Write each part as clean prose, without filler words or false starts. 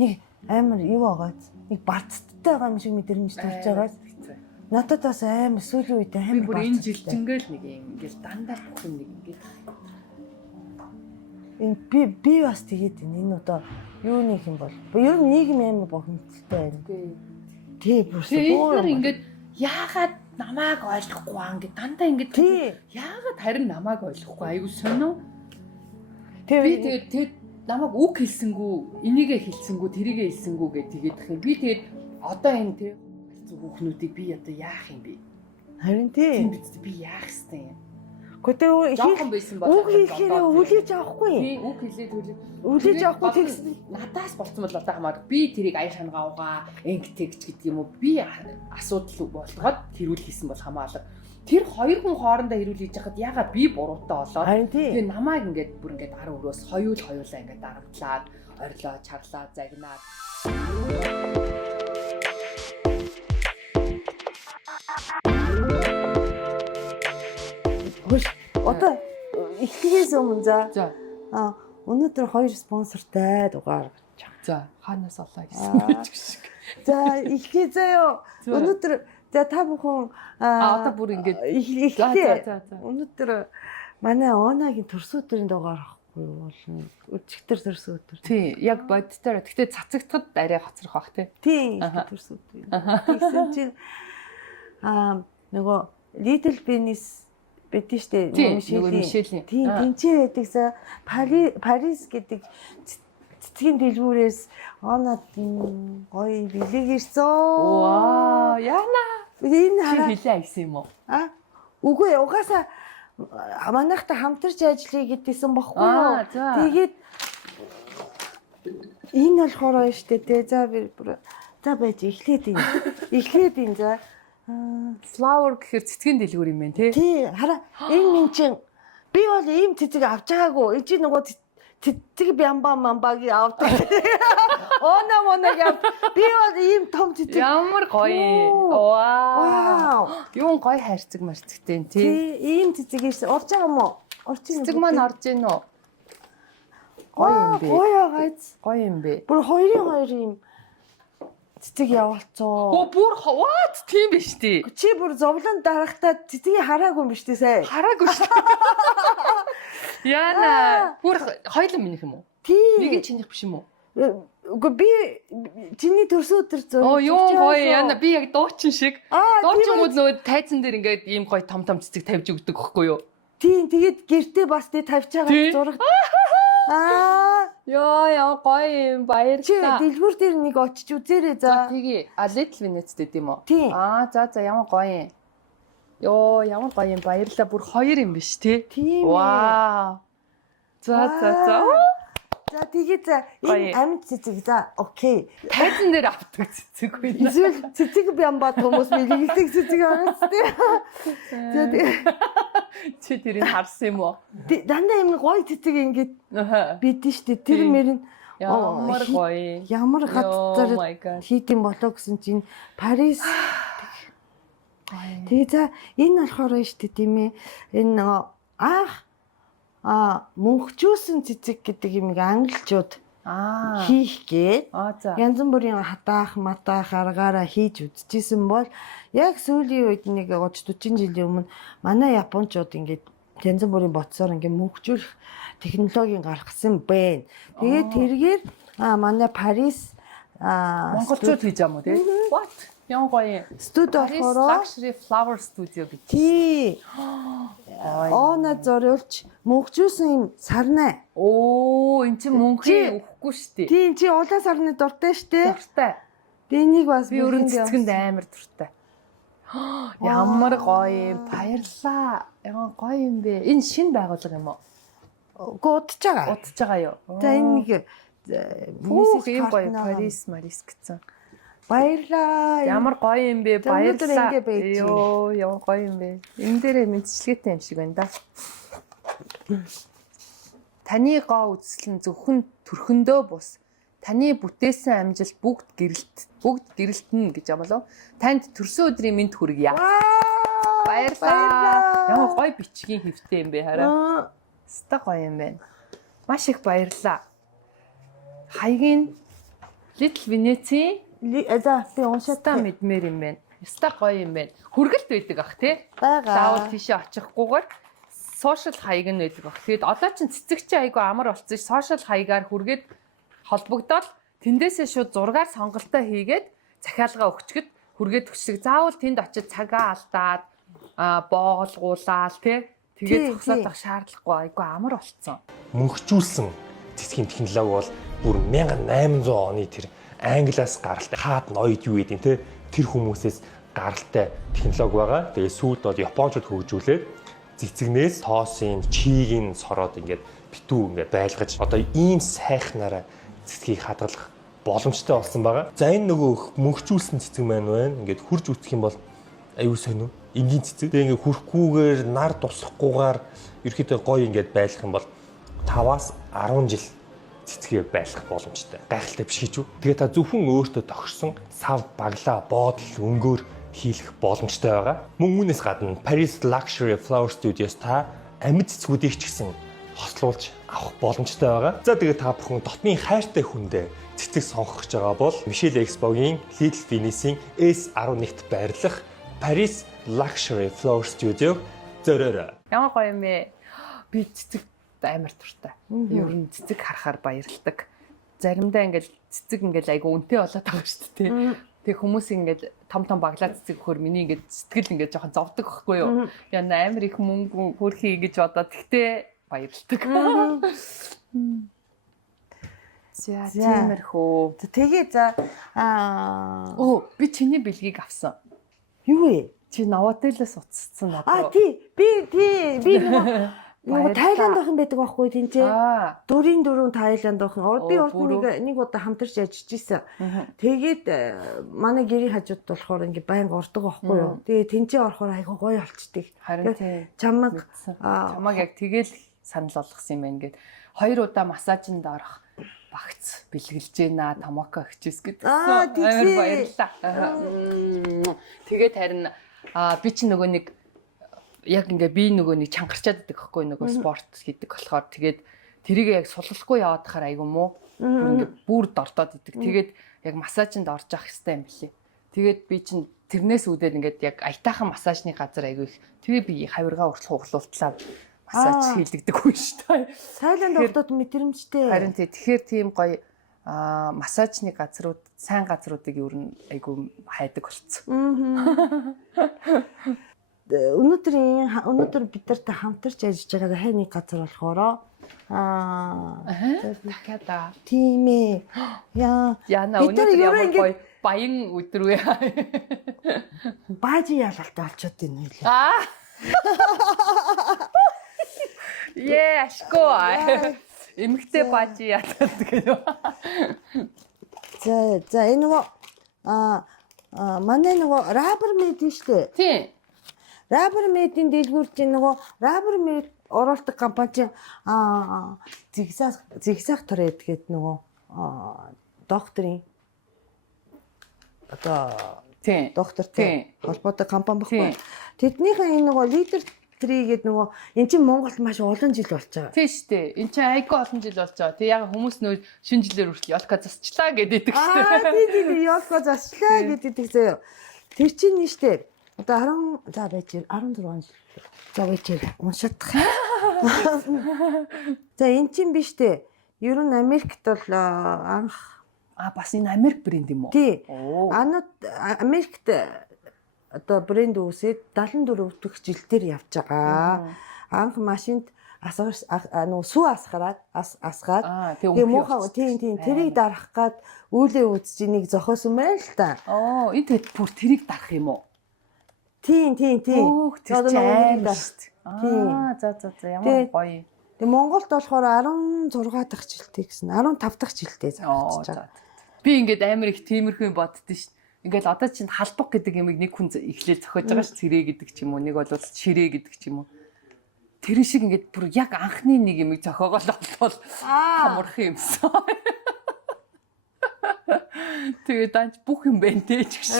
нэг амар юу байгаа. Нэг барттай байгаа юм шиг мэдрэмж төрж байгаа. Надад бас амар сүүлийн үед амар бүр энэ жилчингээл нэг ингээл дандаа бүх юм нэг ингээд энэ би бас тэгээд энэ одоо юуных юм бол ер нь нийгэм амар бохимдолтой байна. Тий бүр ингээд яагаад намайг ойлгохгүй аа ингээд дандаа ингээд яагаад харин намайг ойлгохгүй айгу сонио. Би тэгээд намайг үг хэлсэнгүү, энийгээ хэлсэнгүү, тэрийгээ хэлсэнгүү гэж тэгээд би тэгээд одоо энэ тий хүүхнүүдийг би одоо яах юм бэ? Харин тий би яах ёстой юм? Гэхдээ жоохон байсан бол үг хэлэхээр үлээж авахгүй. Тий үг хэлээд үлээж авахгүй тэгс надаас болцсон бол одоо хамаагүй би тэрийг аяа шангаа угаа ингэтэгч гэдэг юм уу? Би асуудал болгоод тэрүүл хийсэн бол хамаалал. Тэр хоёр хүн хоорондоо хэрүүл хийж хахад ягаа би буруутай болоод тэгээ намайг ингээд бүр ингээд гар өрөөс хоёулаа ингээд дарамтлаад орилоо чарлаа загнаад одоо эхлэхээс өмнө за өнөөдөр 2 спонсортай дугаар гэж. За хаанаас олоо гэсэн шиг. За эхлэе заяа. Өнөөдөр за та бүхэн одоо бүр ингээд эхлэе. Өнөөдөр манай Онагийн төрс өдрийн дугаар ахгүй болно. Өчигдөр төрс өдөр. Тий, яг боддоор. Гэхдээ цацагдахад арай хоцрох бах тий. Тий, төрс өдөр. Тэгсэн чинь нөгөө Little Penis бидэн штэ Мишелийн. Тийм тэнцээ байдагсаа Парис гэдэг цэцгийн дэлгүүрээс Онад гоё бэлэг ирсэн. Ваа, яана. Энэ хараа хэлээ айсан юм уу? Үгүй угаасаа манайхтай хамтарч ажиллая гэдгийгсэн баггүй юу. Тэгээд энэ болохоор байна штэ тий. За би за байж эхлээд ин за. Flower гэхэр цэцгийн дэлгүүр юм байна тий. Тий, хараа энэ минь чин би бол ийм цэцэг авч байгаагүй. Энэ чинь нөгөө цэцэг мамбагийн авдаг. Онаг авд. Би бол ийм том цэцэг. Ямар гоё. Вау. Юу гоё хайрцаг марцагтэй тий. Тий, ийм цэцэг ирсэн. Орж байгаа юм уу? Цэцэг маань орж ийн үү? Гоё юм бэ. Гоё юм бэ. Бүр хоёр юм цэцэг явуулцоо. Бүр what? Тийм биш тий. Чи бүр зовлон дарахтаа цэцгийг хараагүй юм биш тий сая. Хараагүй шүү. Яна, бүр хоёулаа минийх юм уу? Тий. Нэг нь чинийх биш юм уу? Үгүй би чиний төрс өдөр зөв. Юу гоё яна би яг дуучин шиг. Дуучин мод нөгөө тайзан дээр ингээд ийм гоё том цэцэг тавьж өгдөг хөхгүй юу? Тийм тэгээд гэртээ бас тий тавьж байгаа зураг. Яа гоё юм баярлалаа. Чи дэлгүүр дээр нэг очиж үзээрэй за. Тэгээ Little Venice гэдэг юм уу? За ямар гоё юм. Йоо ямар гоё юм баярлалаа. Бүр хоёр юм биш тий? Тийм. Вау. За. За тэгээ за энэ амьд цэцэг за окей. Тайзан дээр авдаг цэцэг байна. Эсвэл цэцэг бямбад хүмүүс мэлгэлдэг цэцэг байгаа ч тий. За тэгээ чи тэрийг харсан юм уу? Дандаа юм гоё цэцэг ингээд бидэн штэ тэр мөрн ямар гоё. Ямар газар хийдэм болоо гэсэн чинь Парис. Тэгээ за энэ болохоор штэ тийм ээ. Энэ нөгөө мөнхжүүлсэн цэцэг гэдэг юм англичууд хийх гээд янз бүрийн хатаах матаах аргаараа хийж үзчихсэн бол яг сүүлийн үед нэг 30-40 жилийн өмнө манай японочууд ингээд янз бүрийн боцоор ингээд мөнхжүүлэх технологийн гаргасан байна. Тэгээд тэргээр манай Парис монголчууд хийж байгаа юм уу тий? What? Ямар гоё. Студио болохоор Luxury Flower Studio гэж. Тий. Оона зориулж мөнхжүүлсэн юм сарнаа. Эн чинь мөнхөө өхгүй шүү дээ. Тий, чи улаан сарны дуртай шүү дээ. Дуртай. Энийг бас би өрн цэцгэнд амар дуртай. Ямар гоё юм. Баярлаа. Ямар гоё юм бэ. Энэ шинэ байгууллага юм уу? Удаж байгаа. Удаж байгаа юу? За энэ нэг ийм гоё Парис гэсэн. Баярлаа. Ямар гоё юм бэ? Баярлаа. Йоо, ямар гоё юм бэ? Энэ дээрээ мэдчилгээтэй юм шиг байна да. Таны гоо үзэсгэлэн зөвхөн төрхөндөө бус. Таны бүтээсэн амжилт бүгд гэрэлтэн гэж юм болов. Танд төрсөн өдрийн мэнд хүргье. Баярлаа. Ямар гоё бичгийн хэвтэй юм бэ хараа. Өстой гоё юм байна. Маш их баярлаа. Хаягийн Little Venice За би уншаад та мэдмээр юм байна. Яста гоё юм байна. Хүргэлт байдаг ах тий. Заавал тийшээ очихгүйгээр social хаяг нь байдаг ах. Тэгээд одоо чинь цэцэг чи айгу амар болцсон ш. Social хаягаар хүргээд холбогдоод тэндээсээ шууд зургаар сонголтоо хийгээд захиалга өгчгöd хүргээд өчсөг. Заавал тэнд очиж цагаа алдаад боолгуулаад тий. Тэгээд зогсоод авах шаардлагагүй айгу амар болцсон. Мөнхжүүлсэн цэцгийн технологи бол бүр 1800 оны тэр Англиас гаралтай хаад ноёд юу гэдэг те тэр хүмүүсээс гаралтай технологи байгаа. Тэгээ сүүлд бол Япончууд хөгжүүлээд цэцэгнээс тоосын чийг нь сороод ингээд битүү ингээд байлгаж одоо ийм сайхнаараа цэцгийг хадгалах боломжтой болсон байгаа. За энэ нөгөө мөнхжүүлсэн цэцэг маань байна. Ингээд хурж үтэх юм бол аюу сонио. Энгийн цэцэг. Тэгээ ингээд хүрхгүйгээр нар тусахгүйгээр ерөөхдөө гоё ингээд байлгах юм бол 5-аас 10 жил цэцгээ байлгах боломжтой. Гайхалтай биш гэж үү? Тэгээ та зөвхөн өөртөө тохирсон сав, баглаа, боодол, өнгөөр хийх боломжтой байгаа. Мөн үүнээс гадна Paris Luxury Flower Studios та амьд цэцгүүдийг ч гэсэн хослуулж авах боломжтой байгаа. За тэгээ та бүхэн дотны хайртай хүндээ цэцэг сонгох гэж байгаа бол Michelle Expo-гийн Little Venice-ийн S11-т байрлах Paris Luxury Flower Studio зөөрөөрэй. Ямар гоё юм бэ? Би цэцэг амар туртай. Ер нь цэцэг харахаар баярлдаг. Заримдаа ингээл цэцэг ингээл айгу үнэтэй болоод байгаа шүү дээ. Тэг хүмүүс ингээл том баглаа цэцэг өгөхөр миний ингээд сэтгэл ингээд жоохон зовдөг байхгүй юу? Яна амар их мөнгө хөрхий гэж бодоод тэгтээ баярлдаг. За тиймэрхүү. Тэгээ за би чиний бэлгийг авсан. Юу вэ? Чи Новотелээс уцсан надад. Тий. Би нөгөө Тайланд охин байдаг байхгүй тэнцээ. 4 Тайланд охин. Би бол нэг удаа хамтарч ажиллаж исэн. Тэгээд манай гэрийн хажууд болохоор ингээ байнга ордог байхгүй юу. Тэгээд тэнцээ орохоор айгу гоё болчдөг. Харин тий. Чамаг яг тэгэл санал болгосон юм байна гэд 2 удаа массажинд орох багц бэлгэлж байна Томоко хчээс гэдэг. Амар баярлалаа. Тэгээд харин би чи нөгөө нэг яг ингээ би нөгөө нэг чангарчаад байдаг байхгүй нөгөө спорт хийдэг болохоор тэгээд тэрийг яг суллахгүй яваад хахаар айгу мó ингээ бүр дордоод идэг. Тэгээд яг массажинд орж явах хэрэгтэй юм билий. Тэгээд би чин тэрнээс үүдээд ингээд яг аятайхан массажны газар айгу их. Тэгээ би хавиргаа уртлах хуглуултлаа массаж хийлэгдэг хүн шүү дээ. Тайланд хотод мэдрэмжтэй. Харин тэгэхээр тийм гоё массажны газрууд, сайн газруудыг ер нь айгу хайдаг болцсон. Өнөөдөр бид нартай хамтарч ажиллаж байгаа хай нэг газар болохоро дахиад тийм ээ. Яна өнөөдөр ямар гоё баян өдөр вэ? Баажи ялалтай болчиход байна үү? Ашгүй. Эмэгтэй баажи ялалт гэдэг. За энэ нөгөө манай нөгөө Rubber Made шүү дээ. Тийм. Rubber Made-ийн дэлгүүр чинь нөгөө Rubber Made оруулдаг компани чинь зигзаг трейд гэдэг нөгөө докторийн одоо доктортой холбоотой компани баггүй. Тэднийхээ энэ нөгөө лидер 3 гэдэг нөгөө эн чинь Монголд маш олон жил болж байгаа. Тийм шүү дээ. Эн чинь айгүй олон жил болж байгаа. Тэг яг хүмүүс нөө шинэ жилээр хүртэл Ёлка засчлаа гэдэг шүү дээ. Тийм Ёлка засчлаа гэдэг заяа. Тэр чинь нь шүү дээ. Одоо 14 жил. За байж уншаадах. За эн чинь биш дээ. Ер нь Америкт бол анх бас энэ Америк брэнд юм уу? Тий. Америкт одоо брэнд үүсээд 74 дэх жил дээр явж байгаа. Анх машинд нөгөө сүү асгаад тэгээ муухай тийм тэрийг дарах гад үүлээ үүсэж нэг зохиосон байл л та. Энэ тэгээд бүр тэрийг дарах юм уу? Тийм. Тэр чинь амар шүү дээ. За ямар гоё. Тэгээ Монголд болохоор 16 дахь жилтэй гэсэн 15 дахь жилтэй зааж байгаа. Би ингээд амар их тиймэрхүү боддоо шүү. Ингээд одоо чинь халбаг гэдэг юмыг нэг хүн эхлээл зохиож байгаа ш цэрээ гэдэг ч юм уу нэг бол ширээ гэдэг ч юм уу. Тэр шиг ингээд бүр яг анхны нэг юмыг зохиогоол болвол хамрах юмсан. Тэгээд данч бүх юм байна те ч гэж.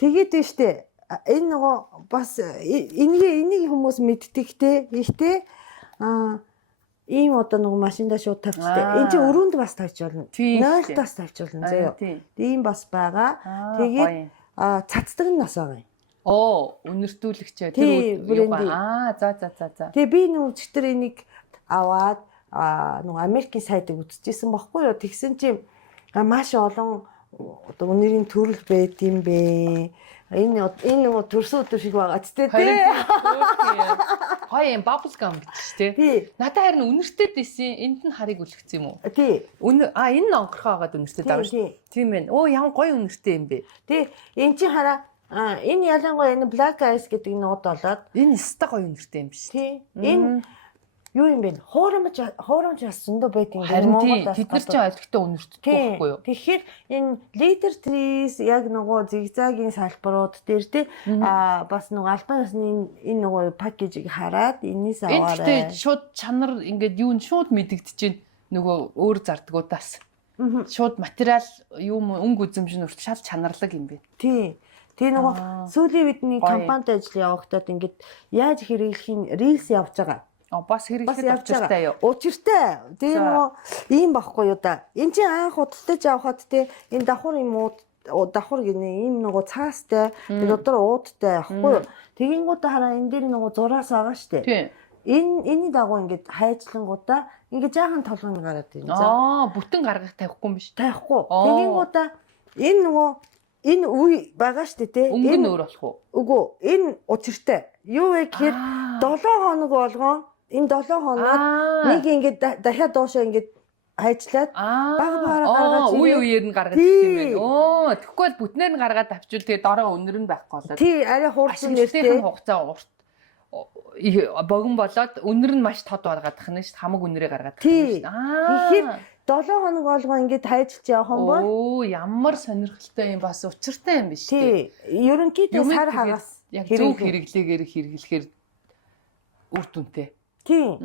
Тэгээд нь штэ энэ нөгөө бас энийг хүмүүс мэддэг те ихтэй ийм одоо нэг машиндаа шууд тавьчихтай. Энд чинь өрөөнд бас тавьж болно. 0-таас тавьж болно заяа. Тийм бас байгаа. Тэгээд цацдаг нь нас байгаа юм. Үнэртүүлэгч тэр за. Тэгээ би нэг өчтөр энийг аваад нэг Америкийн сайдыг үзчихсэн байхгүй юу. Тэгсэн чинь маш олон одоо үнэрийн төрөл байт юм бэ. Энэ нэг төрсөн өдөр шиг байгаа ч тийм. Гоё юм bubble gum гэж тий. Надад харин үнэртэй дэсэн энд нь харыг үлгцсэн юм уу? Тий. Энэ нь онгорхоо хагаад үнэртэй даа шүү. Тийм ээ. Ямар гоё үнэртэй юм бэ. Тий. Энд чинь хараа энэ ялангуяа энэ black ice гэдэг нууд болоод энэ өстой гоё үнэртэй юм биш. Тий. Энэ юу юм бэ? Хуурамч бас зөндөө байт юм. Харин тэд нар ч ойлгохтой үнэртдэг байхгүй юу? Тэгэхээр энэ leader trees яг нөгөө зигзагийн салбарууд дээр тий бас нөгөө албан ёсны энэ нөгөө пакэжийг хараад энэс аваарай. Энд шууд чанар ингээд юу н шууд мэдэгдэж нөгөө өөр зардгуудаас. Шууд материал юм өнгө үзэмжин өрт шал чанарлаг юм бэ. Тий. Тэгээ нөгөө сүүлийн бидний компанид ажил явахдаа ингээд яаж хэрэглэхийн reels явж байгаа. Бас хэрэглэхэд учиртай юу? Учиртай. Тэгээ нөгөө ийм байхгүй юу да. Энд чинь анх худалдаж авахад те энэ давхар юм уу давхар гинэ ийм нөгөө цаастай дотор уудтай байхгүй юу? Тэгэнгүүтээ хараа энэ дээр нөгөө зураас байгаа штэ. Энэний дагуу ингээд хайжлангуудаа ингээд жаахан толгойн гараад байна. Бүтэн гаргах тавихгүй юм биш. Тавихгүй. Тэгэнгүүтээ энэ нөгөө энэ үе байгаа штэ те. Өнгө нь өөр болох уу? Үгүй. Энэ учиртай. Юу вэ гэхээр 7 хоног болгоон энэ 7 хоноод нэг ингээд дахиад доошоо ингээд хайжлаад баг гаргаж үеэр нь гаргаж ирэх юм байна. Тэгэхгүй бол бүтнээр нь гаргаад авчвал тэгээ дараа өнөр нь байхгүй болоод. Тий, арай хуурсан нэртэй хугацаа урт богино болоод өнөр нь маш тод гаргадах нь шүү дээ. Хамаг өнөрөө гаргадах нь шүү дээ. Тэгэхээр 7 хоног болгоо ингээд хайжиж явах юм бол ямар сонирхолтой юм бас учиртай юм биш үү? Тий. Ерөнхийдөө сар хагас яг зөв хэрэглээгээр хэрэглэхээр үр дүнтэй. Тийм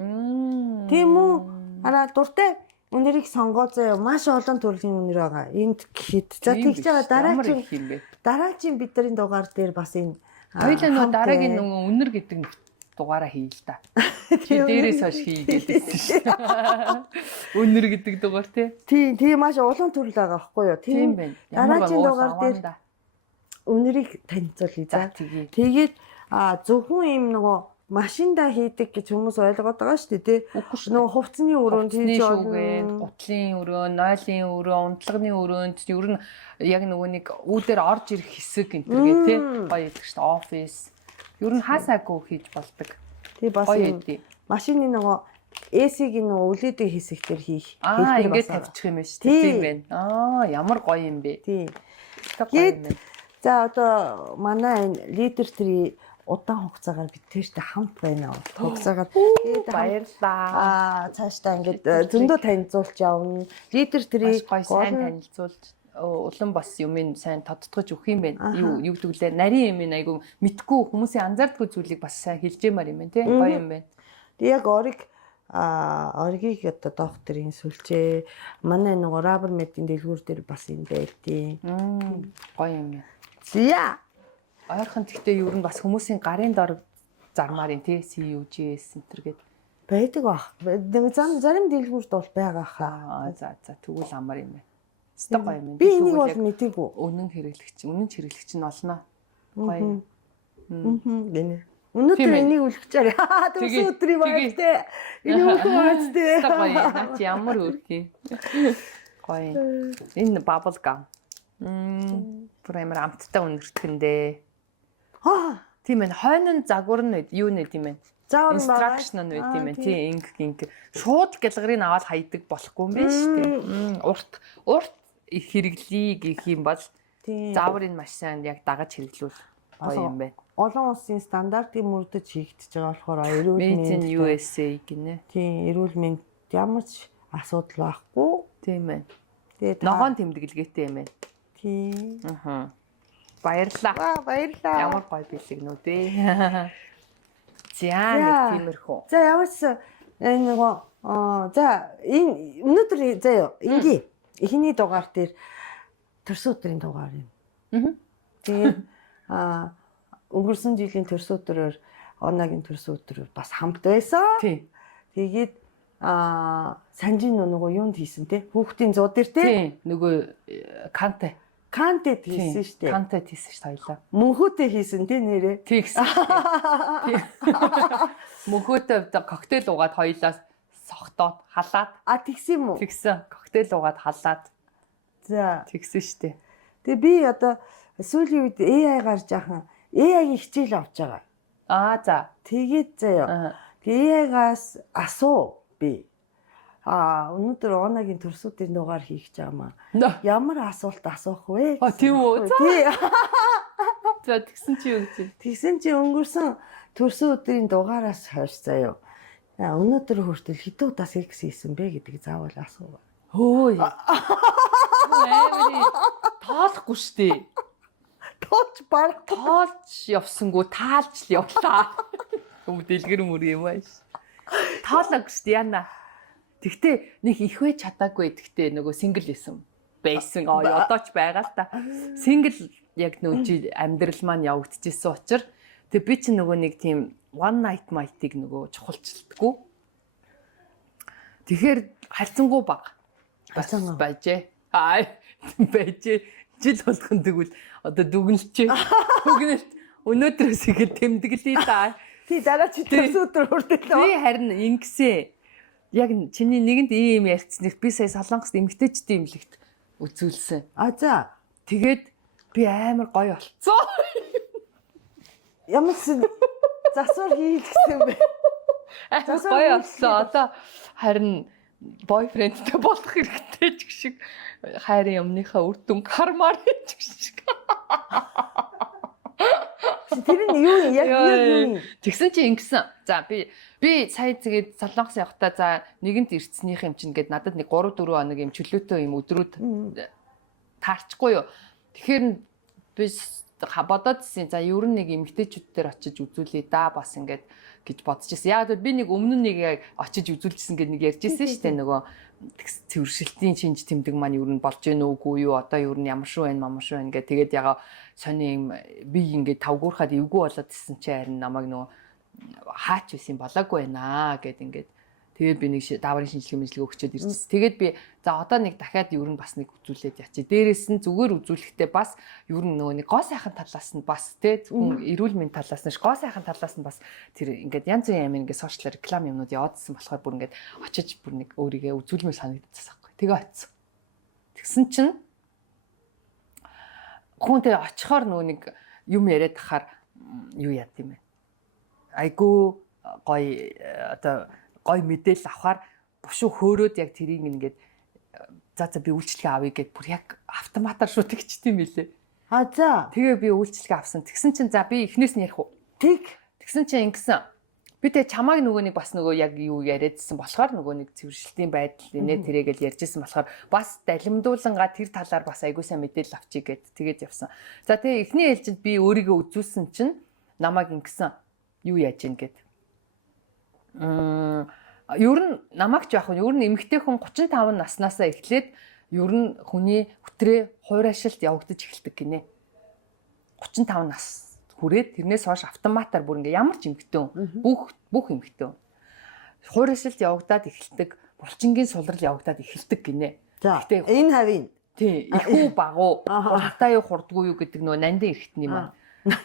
үү? Араа дуртай үнэрийг сонгоо заяа маш олон төрлийн үнэр байгаа. Энд гэхэд за тэгж байгаа дараагийн бидний дугаар дээр бас энэ хоёулаа нөгөө дараагийн нөгөө үнэр гэдэг дугаараа хий л да. Чи дээрээс хойш хийгээд байсан шүү. Үнэр гэдэг дугаар тий. Тийм маш олон төрөл байгаа байхгүй юу? Тийм байна. Дараагийн дугаар дээр үнэрийг танилцуулъя за. Тэгээд зөвхөн ийм нөгөө машиндаа хийдэг гэж хүмүүс ойлгоод байгаа шүү дээ тий. Нөгөө хувцсны өрөөнд хийж болно. Гутлын өрөө, нойлын өрөө, унтлагын өрөөнд ер нь яг нөгөө нэг үүдээр орж ирэх хэсэг энэ төр тий. Гоё идэх шүү дээ. Офис. Ер нь хаасаагүй хийж болдог. Тий бас машины нөгөө AC-гийн нөгөө үлээдэг хэсэг дээр хийх. Ингээд тавьчих юм байна шүү дээ. Тийм байна. Ямар гоё юм бэ. Тий. За одоо манай энэ leader tree удаан хугацаагаар бид тэртэй хамт байна. Хугацаагаар баярлаа. Цаашдаа ингээд зөндөө танилцуулж явна. Leader tree гоё сайн танилцуулж улам бас юмыг сайн тодтогч өгөх юм байна. Юу гэвэл нарийн юм айгу мэдгүй хүмүүсийн анзаардгүй зүйлийг бас сайн хэлжээмар юм байна тий. Гоё юм байна. Тэг яг оргийг одоо докторийн сүлжээ манай нөгөө rubber med-ийн дэлгүүр дээр бас юм байдیں۔ Гоё юм байна. Зя. Ойрхон тэгтээ ер нь бас хүмүүсийн гарын дор зармаар юм тий CUGS центр гээд байдаг бах. Нэг зарим дэлгүүрт бол байгаа хаа. За тэгвэл амар юм байна. Өстой гоё юм байна. Би энийг бол мэдээгүй. Үнэн хэрэглэгч нь олноо. Гоё. Гэнэ. Өнөөдөр энийг үлгчээр. Төрсөн өдрийн багт те. Энэ үлгэн багт те. Гоё. Наач ямар өрх юм. Гоё. Энэ bubble gum. Бүр амар амттай үнэртгэндээ. Тийм ээ. Хойно загвар нь юу нэ тийм ээ. Instruction нь байт юм байна. Тийм инк. Шууд гэлгарыг аваад хайдаг болохгүй юм байна шүү дээ. Урт их хэрэглэе гэх юм бол заавар энэ маш сайн яг дагаж хэрэглүүл гоё юм байна. Олон улсын стандартыг мөрдөж хийгдэж байгаа болохоор эрүүл мэндийн USA гинэ. Тийм эрүүл мэнд ямар ч асуудал байхгүй. Тийм ээ. Тэгээд ногоон тэмдэглэгээтэй юм байна. Тийм. Баярлалаа. Баярлалаа. Ямар гоё бэлэгнүүд ээ. За тиймэрхүү. За ямарч энэ нөгөө за энэ өнөөдөр заяа ингийн эхний дугаар дээр төрсөн өдрийн дугаар юм. Тэгээд өнгөрсөн жилийн төрсөн өдрөөр оногийн төрсөн өдрөөр бас хамт байсан. Тэгээд санжин нөгөө юунд хийсэн те? Хүүхдийн зуу дээр те? Тийм. Нөгөө Кантэд хийсэн шүү дээ. Кантэд хийсэн шүү хоёлаа. Мөнхөтэй хийсэн те нэрээ. Тэгсэн. Мөнхөтэй коктейл уугаад хоёлаа согтоод халаад. Тэгсэн юм уу? Тэгсэн. Коктейл уугаад халаад. За. Тэгсэн шүү дээ. Тэгээ би одоо сүүлийн үед AI-гаар жаахан AI-гийн хичээл авч байгаа. За. Тэгээд заяа. Тэгээ AI-гаас асуу би. Өнөөдөр оногийн төрсүүдийн дугаар хийх гэж байгаа маа. Ямар асуулт асуух вэ? Тийм үү? Тий. За тэгсэн чи юу гэж? Тэгсэн чи өнгөрсөн төрсөн өдрийн дугаараас хойш заяа. Өнөөдөр хүртэл хэдэн удаас X хийсэн бэ гэдгийг заавал асуу. Хөөе. Тоолохгүй штэ. Тоолж явсангүй таалж л явлаа. Юм дэлгэр мөр юм ааш. Тоолог штэ яна. Тэгтээ нэг их вэ чадаагүй. Тэгтээ нөгөө сингл байсан. Одоо ч байгаа л та. Сингл яг нөө амьдрал маань явагдчихсэн учраас тэг би чи нөгөө нэг тийм one night might-ыг нөгөө чухалчилдаггүй. Тэгэхээр харьцангуй баг. Байжээ. Байжээ. Жил болгон тэгвэл одоо дүгнэлчээ. Дүгнэлт өнөөдрөөс ихэд тэмдэглэе та. Тий дараа чи төрсөн өдөр хүртэл. Би харин ингэсэн. Яг чиний нэгэнд ийм ярьцсныг би сая Солонгост эмгтээчдийн имлэгт үзүүлсэн. За. Тэгээд би амар гоё болцсон. Ямар засвар хийлгсэн бэ? Амар гоё болцсон. Одоо харин бойфрендтэй болох хэрэгтэй ч гэх шиг хайрын өмнөхөө үр дүн кармаар ч гэх шиг. Тэр нь юу яг юу? Тэгсэн чи ингэсэн. За би сая тэгээд Солонгос явахдаа за нэгэнт ирцнийх юм чинь гээд надад нэг 3 4 хоног юм чөлөөтэй юм өдрүүд таарчихгүй юу. Тэгэхээр би бодоодсэн. За ер нь нэг эмгтээчүүд дээр очиж үзүүлээ да бас ингээд гэж бодчихсон. Яг би нэг өмнө нэг очиж үзүүлчихсэн гэдэг нэг ярьжсэн шүү дээ нөгөө цэвэршилтийн шинж тэмдэг маань ер нь болж гэнэ үгүй юу одоо ер нь ямар шүү байна мамар шүү ингээд тэгээд ягаа сони юм би ингээд тавгуурхаад эвгүй болоод ирсэн чи харин намайг нөгөө хаач байсан болоогүй байна гэд ингээд тэгээд би нэг дааврын шинжилгээ мэдлэг өгчөөд ирчихсэн. Тэгээд би за одоо нэг дахиад ер нь бас нэг үзүүлээд ячи. Дээрээс нь зүгээр үзүүлэхдээ бас ер нь нөгөө нэг гоо сайхан талаас нь бас те хүн эрүүл мэндийн талаас нь гоо сайхан талаас нь бас тэр ингээд янз бүрийн амин ингээд сошиал реклам юмнууд яваадсан болохоор бүр ингээд очиж бүр нэг өөрийгөө үзүүлмээр санагдчихсан байхгүй. Тэгээ очив. Тэгсэн чинь хүнтэй очихоор нөгөө нэг юм яриад тахаар юу яд юм бэ? Айгу гоё одоо гой мэдээлэл авахаар бушуу хөөрөөд яг тэрийг ингээд за би үйлчлэгээ авъя гэд бүр яг автоматар шууд тэгчт юм билээ. За. Тэгээ би үйлчлэгээ авсан. Тэгсэн чинь за би эхнээс нь ярих уу? Тэгсэн чинь ингэсэн. Би тэгээ чамааг нөгөө нэг бас нөгөө яг юу яриадсэн болохоор нөгөө нэг цэвэршилтийн байдал нэ тэрэгэл ярьжсэн болохоор бас далимдуулангаа тэр талаар бас айгуу сайн мэдээлэл авчий гэд тэгээд явсан. За тэгээ эхний ээлжинд би өөрийгөө үзүүлсэн чинь намайг ингэсэн. Юу яаж ийн гэд. Ер нь намайг ч яах вэ? Ер нь эмэгтэй хүн 35 наснаасаа эхлээд ер нь хүний хөтрээ хуурайшилт явагдаж эхэлдэг гинэ. 35 нас хүрээд тэрнээс хойш автоматар бүр ингээ ямар ч эмэгтэй бүх эмэгтэй хуурайшилт явагдаад эхэлдэг, булчингийн сулрал явагдаад эхэлдэг гинэ. Гэхдээ энэ хавийн тий ихүү багуу хурдтай юу хурдгүй юу гэдэг нөгөө нандин эрхтний маань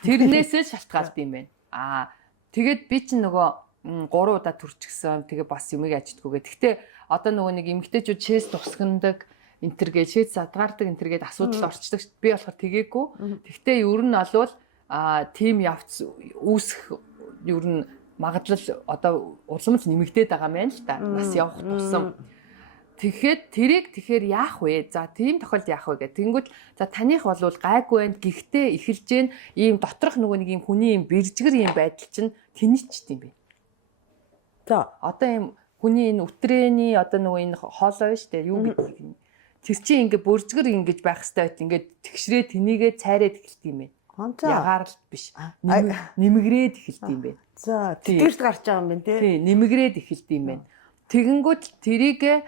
тэрнээсээ шалтгаалт юм байна. Тэгээд би чинь нөгөө 3 удаа төрчихсөн. Тэгээ бас юмыг ажидгүйгээ. Гэхдээ одоо нөгөө нэг эмгтээчүүд чэс тусгандаг, энтергээ чэс задгаардаг энтергээд асуудал орчдөг. Би болохоор тэгээгүй. Гэхдээ ер нь олвол тим явц үүсэх ер нь магадлал одоо улсамж нэмэгдээд байгаа мэн л та. Нас явах тусам. Тэгэхээр яах вэ? За тийм тохиолдолд яах вэ гэх. Тэнгүүд за таних болвол гайгүй байна. Гэхдээ эхэлж гэн ийм доторх нөгөө нэг ийм хүний ийм бэржгэр ийм байдал чинь тэнийчт юм бэ. За одоо ийм хүний энэ үтрэний одоо нөгөө энэ хоолой шүү дээ. Юу гэдэг юм. Тэр чинь ингээ бөржгөр ингэж байх хэвээр байт. Ингээ тэгшрээ тэнийгээ цайраад эхэлт юм байна. Ягаар л биш. Нэмэгрээд эхэлт юм байна. За тэгэрт гарч байгаа юм байна тий. Нэмэгрээд эхэлт юм байна. Тэгэнгүүт тэрийгээ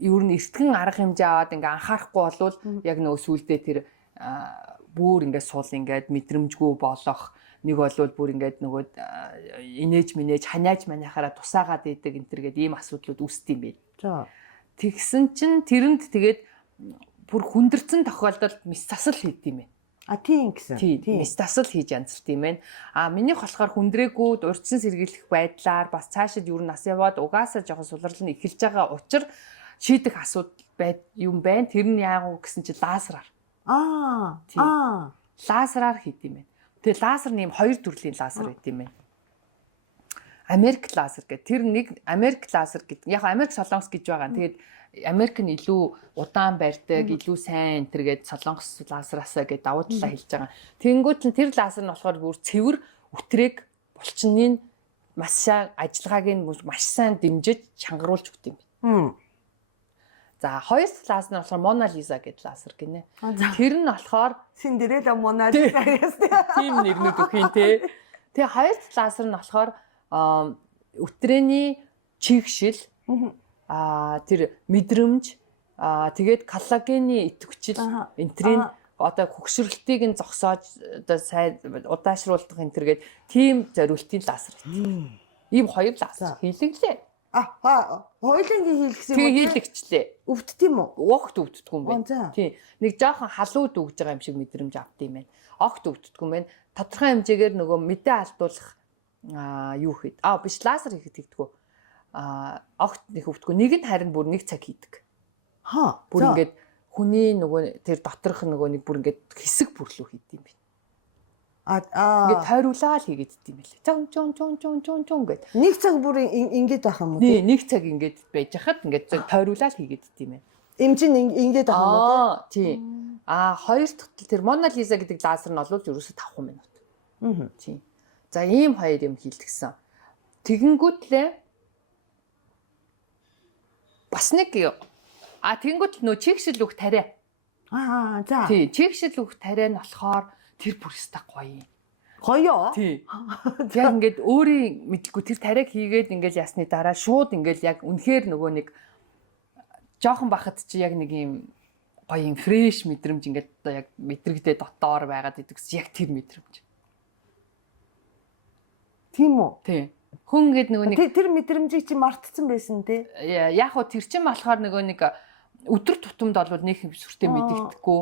ер нь эртгэн арга хэмжээ аваад ингээ анхаарахгүй болвол яг нөгөө сүулдэ тэр бүр ингээ суул ингээд мэдрэмжгүй болох нэг болвол бүр ингээд нөгөө инээж минээж ханиаж манайхаараа тусаагаад идэг энэ төр гээд ийм асуудлууд үүсдэг юм байна. За. Тэгсэн чинь тэрэнд тэгээд бүр хүндэрсэн тохиолдолд мис засал хийд юм байна. Тийм гэсэн. Тийм. Мис засал хийж янзалт юм байна. Минийх болохоор хүндрээгүй урьдчилан сэргийлэх байдлаар бас цаашид юу нас яваад угаасаа жоохон сулрал нь эхэлж байгаа учраас шийдэх асуудал юм байна. Тэр нь яагуу гэсэн чинь лазераар. Лазераар хийд юм байна. Тэгээ лазер нэм хоёр төрлийн лазер байт юм байна. Америк лазер гэдэг. Тэр нэг Америк лазер гэдэг. Яг Америк солонгос гэж байгаа. Тэгээд Америк нь илүү удаан барьдаг, илүү сайн энтергээд солонгос лазераасаа гэдэг давуу талаа хэлж байгаа. Тэнгүүт нь тэр лазер нь болохоор бүр цэвэр үтрээг булчиныг маш сайн ажиллагааг нь маш сайн дэмжиж чангаруулж өгд юм байна. За хоёр лазер нь болохоор Мона Лиза гэдэг лазер гинэ. Тэр нь болохоор Синдерелла Мона Лиза гэсэн тийм нэрнүүд өгөх юм те. Тэгээ хоёр лазер нь болохоор өтрээний чигшил тэр мэдрэмж тэгээд коллагены идэвхжил энтрийн одоо хөгшрөлтийг нь зогсоож одоо сайн удаашруулах энэ төргээд тийм зориултын лазер байт. Ийм хоёр лазер хийлгэлээ. Хойлонгийн хийлгсэн юм. Тэгээ хийлгчлээ. Өвддөг юм уу? Огт өвддөг юм байна. Тийм. Нэг жоохон халууд өгж байгаа юм шиг мэдрэмж авд юм байна. Огт өвддөг юм байна. Тодорхой хэмжээгээр нөгөө мэдээ алдуулах юу хэд. Биш лазер хийхэд тэгдэггүй. Огт нэг өвдөггүй. Нэг нь харин бүр 1 цаг хийдэг. Бүр ингээд хүний нөгөө тэр доторх нөгөө нэг бүр ингээд хэсэг бүрлүү хийд юм байна. Ингээд тойруулаад хийгээд дим билээ. Чон гэд. 1 цаг бүр ингээд байх юм уу? Nee, 1 цаг ингээд байж хахад ингээд тойруулаад хийгээд дим байна. Эмчин ингээд байх юм уу? Тийм. Хоёр дахь тэр Мона Лиза гэдэг лазер нь бол ерөөсө 5 минут. Тийм. За ийм хоёр юм хийлгсэн. Тэгэнгүүтлээ бас нэг тэгэнгүүт нөө чигшил үг тариа. За. Тий, чигшил үг тариа нь болохоор тэр бүр өстой гоё юм. Гоё? Тий. Яг ингээд өөрийн мэдлгүй тэр тариаг хийгээд ингээд ясны дараа шууд ингээд яг үнэхээр нөгөө нэг жоохон бахад чи яг нэг юм гоё юм фрэш мэдрэмж ингээд одоо яг мэдрэгдээ дотоор байгаад идэгс яг тэр мэдрэмж. Тийм үү? Тий. Хүн гээд нөгөө нэг тэр мэдрэмжийг чи мартцсан байсан те. Яг хөө тэр чин болохоор нөгөө нэг өдөр тутамд бол нэг юм сүртэй мэдэгдэхгүй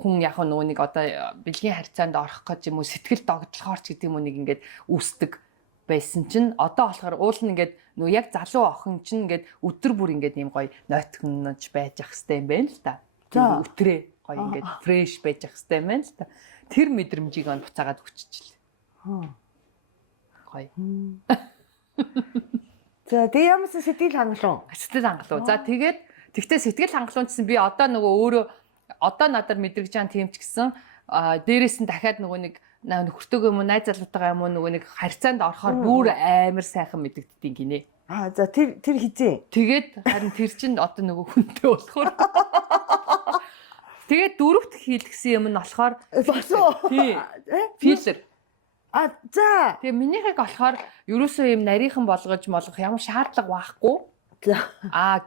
хүн яг нөгөө нэг одоо бэлгийн харьцаанд орох гэж юм уу сэтгэл догдлохоор ч гэдэг юм уу нэг ингээд үүсдэг байсан чинь одоо болохоор уул нь ингээд нөгөө яг залуу охин чинь ингээд өдөр бүр ингээд юм гоё нойтгонж байж ах хэвтэй юм байна л та. Өтрээ гоё ингээд фрэш байж ах хэвтэй юм байна л та. Тэр мэдрэмжийг он буцаагаад өччихлээ. Гоё. За тэг ямарс сэтгэл хангалуун. Сэтгэл хангалуун. За тэгтээ сэтгэл хангалуун гэсэн би одоо нөгөө өөрөө одоо надад мэдрэгж байгаа тийм ч гэсэн дээрээс нь дахиад нөгөө нэг нөхөртөөгөө юм уу найз залуутайгаа юм уу нөгөө нэг харьцаанд орохоор бүр амар сайхан мэдэгддэг гинэ. За тэр хизээ. Тэгээд харин тэр чинь одоо нөгөө хүнтэй болохоор тэгээд дөрөвт хийлгсэн юм нь болохоор тий. Филлер. За. Тэгээ минийхийг болохоор ерөөсөө юм нарийнхан болгож молгох ямар шаардлага байхгүй.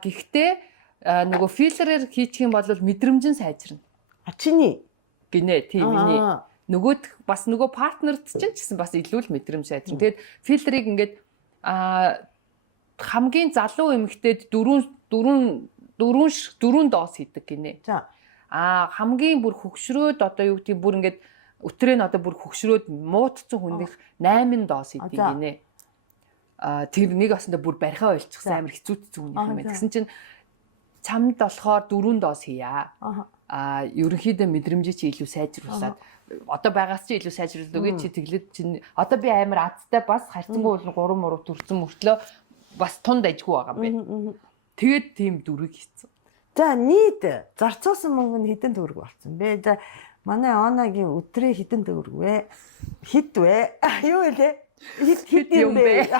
Гэхдээ нөгөө филлерээр хийчих юм бол мэдрэмж нь сайжирна. Чиний гинэ тийм миний. Нөгөөд бас нөгөө партнерд чинь ч гэсэн бас илүү л мэдрэмж сайжирна. Тэгээд филлерийг ингээд хамгийн залуу эмэгтэйд 4 доос хийдэг гинэ. За. Хамгийн бүр хөгшрөөд одоо юу гэдэг бүр ингээд өтрээ нь одоо бүр хөгшрөөд муутцсан хүнийх 8 доос хийдэг гинэ. Тэр нэг осондоо бүр барихаа ойлчихсан амар хэцүүцсэн хүн юм байна. Тэгсэн чинь чамд болохоор 4 доос хийя. Ерөнхийдөө мэдрэмжээ чи илүү сайжруулад одоо байгаас чи илүү сайжруулдаг гэж чи тэглээд чинь одоо би амар азтай бас харьцангуй бол 3 муруу төрсөн мөртлөө бас тунд ажгүй байгаа юм байна. Тэгээд тийм дөрөв хийцэн. За нийт зарцуулсан мөнгө нь хэдэн төгрөг болсон бэ? За манай Онагийн өдрөө хэдэн төгрөг вэ? Хэд вэ? Юу вэ? Хэд юм бэ?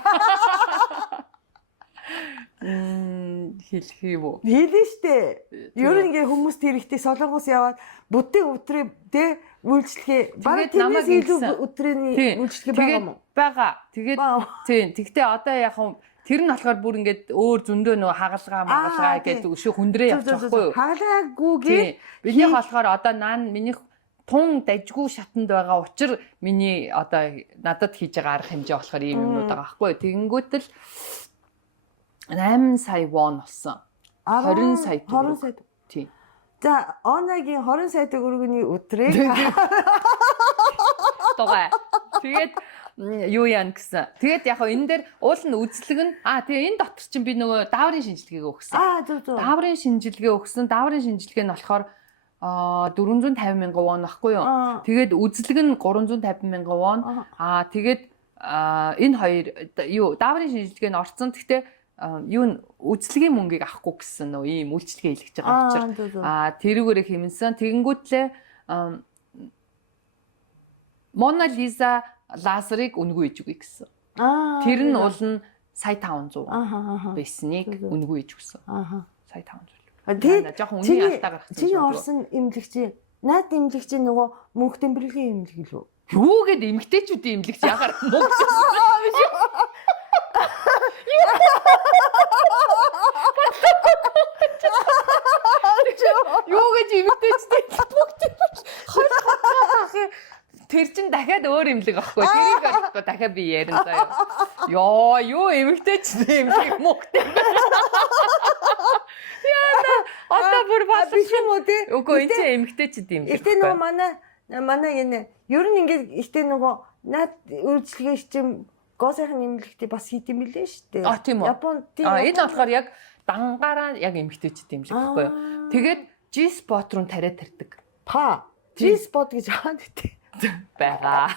Хэлэх юм уу? Хэлнэ штэ. Ер нь ингээ хүмүүс тэр ихтэй солонгос яваад бүтэн өдрөө тэ үйлчлэгээ баг тэрнээс илүү өдрөөний үйлчлэгээ байгаа юм уу? Бага. Тэгээд тийм. Тэгтээ одоо яг юм тэр нь болохоор бүр ингээд өөр зөндөө нөгөө хагалгаа гэдэг өшөө хүндрээ явчих واخгүй юу? Хагалгаагүйгээ минийх болохоор одоо минийх тун дажгүй шатанд байгаа учир миний одоо надад хийж байгаа арга хэмжээ болохоор ийм юмнууд байгаа байхгүй. Тэгэнгүүт л 8 сая вон болсон. 20 сая. Тийм. За оногийн 20 сая төгрөгийн өдрийг тугай. Тэгээд юу яан гэсэн. Тэгээд яг энэ дээр уул нь үзлэг нь тэгээ энэ дотор чинь би нөгөө дааврын шинжилгээгээ өгсөн. Зөв. Дааврын шинжилгээ өгсөн. Дааврын шинжилгээ нь болохоор 450,000 вон байхгүй юу? Тэгээд үзлэг нь 350,000 вон. Тэгээд энэ хоёр юу дааврын шинжилгээ нь орцсон. Гэхдээ юу үзлэгийн мөнгийг авахгүй гэсэн нөө ийм үйлчлэгээ хийлгэж байгаа учраас тэрүүгээрээ хэмнсэн. Тэгэнгүүтлээ Мона Лиза лазерыг үнгүй хийж үгүй гэсэн. Тэр нь уул нь сая 500 байсныг үнгүй хийж өгсөн. Сая 500. Тэгээд жоохон үнийн алтаа гаргасан. Чиний орсон эмнэлэгч найд эмнэлэгч нөгөө мөнх тэмдэглэлийн эмнэлэг лөө. Юу гэд эмгтээчүүдийн эмнэлэгч ягаар мөнгө. Юу гэж эмгтээчтэй тэр чин дахиад өөр эмнэлэг авахгүй. Тэрийг авахгүй дахиад би ярина заяа. Йоо, юу эмгтээчтэй эмнэлэг мөхтэй. Яа, одоо бүр бас биш юм уу тий? Үгүй энэ чинь эмгтээчд юм. Гэтэ нөгөө манай энэ ер нь ингээд ихтэй нөгөө наад үйлчлэгээ чинь госойхон эмнэлэгтээ бас хийд юм билээ шүү дээ. Тийм үү. Японд энэ болохоор яг дангаараа яг эмгтээчд юм шиг байхгүй юу? Тэгээд G-spot руу тариад тарьдаг. G-spot гэж хаад үү? Бага.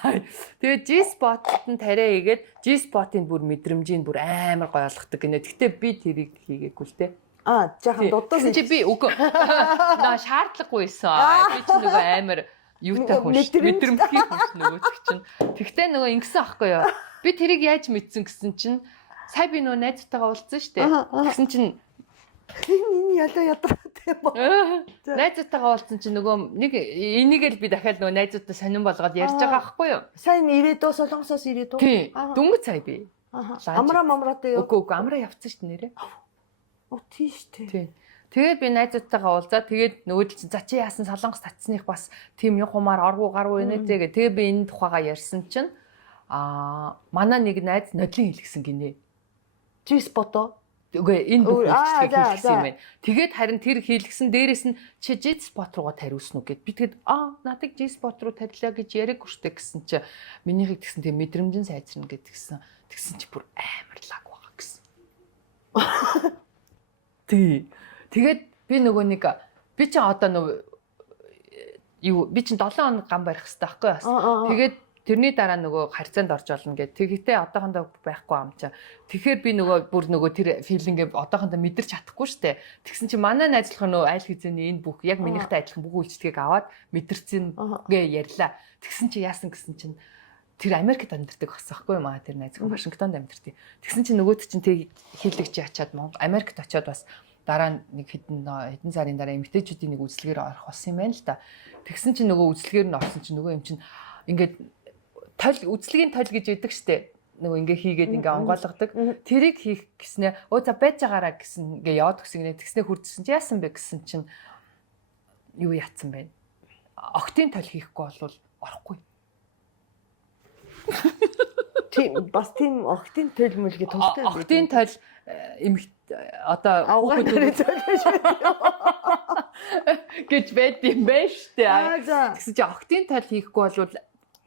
Тэгээд G-spot-д нь тариа хийгээд G-spot-ын бүр мэдрэмжийг бүр амар гоё ойлгохдаг гинэ. Гэхдээ би тэрийг хийгээгүй л те. Жаахан дудаас чи би үгүй. Наа шаардлагагүйсэн. Би ч нөгөө амар юутай хөөш мэдрэмтгий хөөш нөгөө чинь. Тэгтээ нөгөө ингэсэн аахгүй юу. Би тэрийг яаж мэдсэн гэсэн чинь сая би нөгөө найзтайгаа уулзсан шүү дээ. Тэгсэн чинь энэ ядраад юм байна. Найзтайгаа уулзсан чинь нөгөө нэг энийг л би дахиад нөгөө найзуудтай сонирн болгоод ярьж байгаа аахгүй юу. Сайн ирээдөө солонгосоос ирээдөө. Тийм. Дөнгөж сая би. Амраатай юу? Үгүй амраа явцсан шүү дээ нэрээ. Тийш тий. Тийм. Тэгээд би найзуудтайгаа уулзаад тэгээд нөгөөдөл чинь за чи яасан солонгос татсных бас тийм юмхумаар оргуу гаргүй нэ тэгээд тэгээд би энэ тухайгаа ярьсан чинь манай нэг найз нодлын хэлгсэн гинэ. G-spot. Үгүй энэ бүх үйлчлэгийг хийлгсэн юм байна. Тэгээд харин тэр хийлгсэн дээрээс нь чи G-spot руугаа тариулсан уу гэд би тэгэд надыг G-spot руу тарилаа гэж яриаг хүртэ гэсэн чи минийхийг тэгсэн тийм мэдрэмжэн сайжрна гэдгсэн. Тэгсэн чи бүр амар лаг байгаа гэсэн. Тэгээд би нөгөө нэг би чинь одоо нөгөө юу би чинь 7 хоног гам барих хэрэгтэй байхгүй бас. Тэгээд тэрний дараа нөгөө харьцаанд орж олно гэд. Тэгэхдээ одоохондоо байхгүй юм чаа. Тэгэхээр би нөгөө тэр филингээ одоохондоо мэдэрч чадахгүй штэ. Тэгсэн чинь манай найзлах нөгөө айл хизээний энэ бүх яг минийхтэй адилхан бүх үйлчлэгийг аваад мэдэрсэн гээ ярьлаа. Тэгсэн чинь яасан гэсэн чинь тэр Америкт амьдардаг байсан байхгүй юу маа тэр найз хүн Вашингтонд амьдардаг. Тэгсэн чинь нөгөөд чинь тэг хийлэгч ячаад Америкт очиод бас дараа нэг хэдэн сарын дараа эмэгтэйчүүдийн нэг үзлэгээр орох болсон юм байна л да. Тэгсэн чинь нөгөө үзлэгээр нь орсон чинь нөгөө юм чинь ингээд үзлэгийн тойл гэж яддаг штэ. Нөгөө ингээ хийгээд ингээ онгойлгодог. Тэрийг хийх гэснээр за байж байгаараа гэсэн ингээ яваад гисэн гинэ. Тэгснээр хурдсан чи яасан бэ гэсэн чинь юу яатсан бэ? Октын тойл хийхгүй болвол орохгүй. Тийм бас тийм октын тойл мөлгээ тустай байдаг. Октын тойл эмэгт одоо хүүхдүүд гэж байд юм байна штэ. Тэгсэн чи октын тойл хийхгүй болвол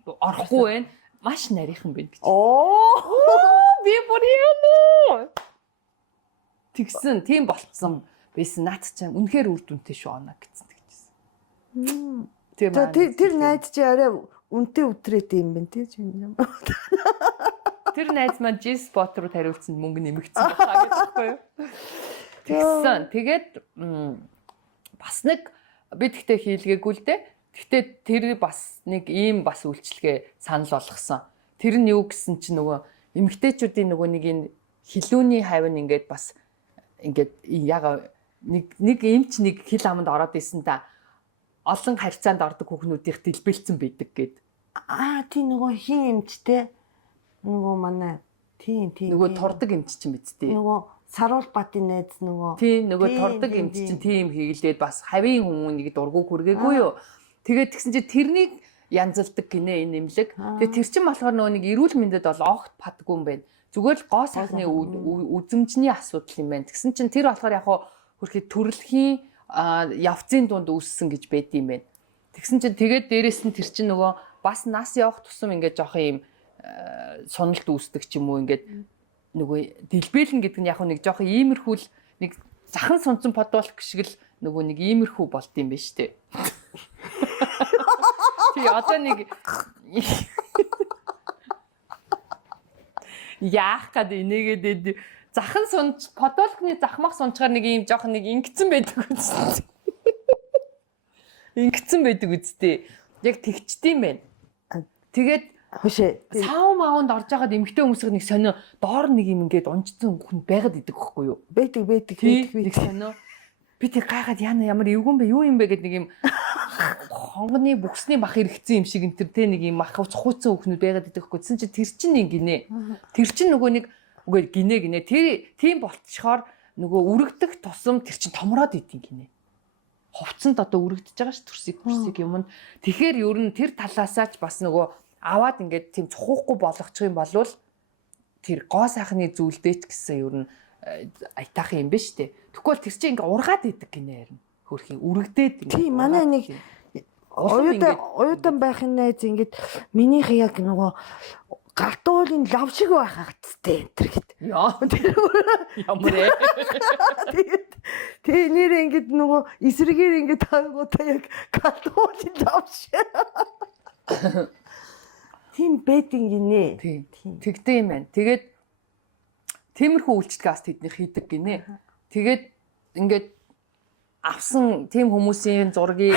орохгүй байна. Маш нарийнхан байна гэж. Би бүр юм уу? Тэгсэн тийм болцсон байсан. Наад чинь үнэхээр үр дүнтэй шүү оноо гэсэн тэгжсэн. Тэр найз чи арай үнэтэй өтрээд юм байна тийм юм. Тэр найз маань G-spot руу тариулсан мөнгө нэмэгдсэн байгаа байхгүй юу? Тэгсэн. Тэгээд бас нэг би тэгтээ хийлгээгүй л дээ. Гэхдээ тэр бас нэг ийм бас үйлчлэгээ санал болгосон. Тэр нь юу гэсэн чинь нөгөө эмэгтэйчүүдийн нөгөө нэг энэ хилүүний хавь ингээд бас ингээд яг нэг эмч нэг хил аманд ороод исэн та олон харьцаанд ордог хүүхнүүдийнх дэлбэлцэн байдаг гэд. Тийм нөгөө хин эмчтэй нөгөө манай тийм нөгөө турдаг эмч чинь биз дээ. Нөгөө Саруул Батын найз нөгөө тийм нөгөө турдаг эмч чинь тийм хийгэлээд бас хавийн хүмүүнийг дургу хүргээгүй юу. Тэгээд тэгсэн чинь тэрнийг янзалдаг гинэ энэ эмнэлэг. Тэгээд тэр чинь болохоор нөгөө нэг эрүүл мэндэд бол огт падгүй юм байна. Зүгээр л гоо сайхны үзэмжний асуудал юм байна. Тэгсэн чинь тэр болохоор яг хөрхий төрөлхийн явцын дунд үүссэн гэж байд юм байна. Тэгсэн чинь тэгээд дээрэс нь тэр чинь нөгөө бас нас явах тусам ингээд жоох юм сонолт үүсдэг ч юм уу ингээд нөгөө дэлбэлэн гэдэг нь яг нэг жоох иймэрхүү л нэг захан сонцон подволк шиг л нөгөө нэг иймэрхүү болд юм байна шүү дээ. Тий одоо нэг яах гээд энийгээд захан сонч подволкны захмах сончгаар нэг ийм жоох нэг ингэцэн байдаг үстэй. Ингэцэн байдаг үстэй. Яг тэгчтэй юм байна. Тэгээд бишээ. сав маавнд орж байгаад эмгтэй хүмүүсийг нэг сонио доор нэг юм ингээд унжсан хүн байгаад идэг байхгүй юу? Байдаг. Нэг сонио. Би тэг гайхаад яана ямар эвгүй юм бэ? Юу юм бэ гэд нэг юм хонгоны бүхсний мах иргэцэн юм шиг энэ төр тэ нэг юм мах цухууцсан хүүхнүүд байгаад идэг байхгүй. Тэсэн чи тэр чинь нэг гинэ. Тэр чинь нөгөө нэг үгүй гинэ. Тэр тийм болцохоор нөгөө үрэгдэх тусам тэр чинь томроод идэв гинэ. Хувцсанд одоо үрэгдэж байгаа ш төрсийг юм. Тэгэхээр ер нь тэр талаасаа ч бас нөгөө аваад ингээд тийм цухуухгүй болгочих юм болвол тэр гоо сайхны зүйлдээ ч гэсэн ер нь айтаах юм биш үү? Тэгвэл тэр чинь ингээ ургаад идэг гинэ харин. Хөрхийн үрэгдээд ингээ. Тийм манай нэг оюутан байхын найз ингээд минийх яг нөгөө галтуулын лав шиг байх хацтай энэ гэд. Яа. Ямар ээ. Тэгээ нэр ингээд нөгөө эсрэгээр ингээд тангуудаа яг галтуулын лав шиг. Тийм бэдинг гинэ. Тийм. Тэгдэг юм байна. Тэгээд тиймэрхүү үйлчлэгээ бас тэдний хийдэг гинэ. Тэгээд ингээд авсан тийм хүмүүсийн зургийг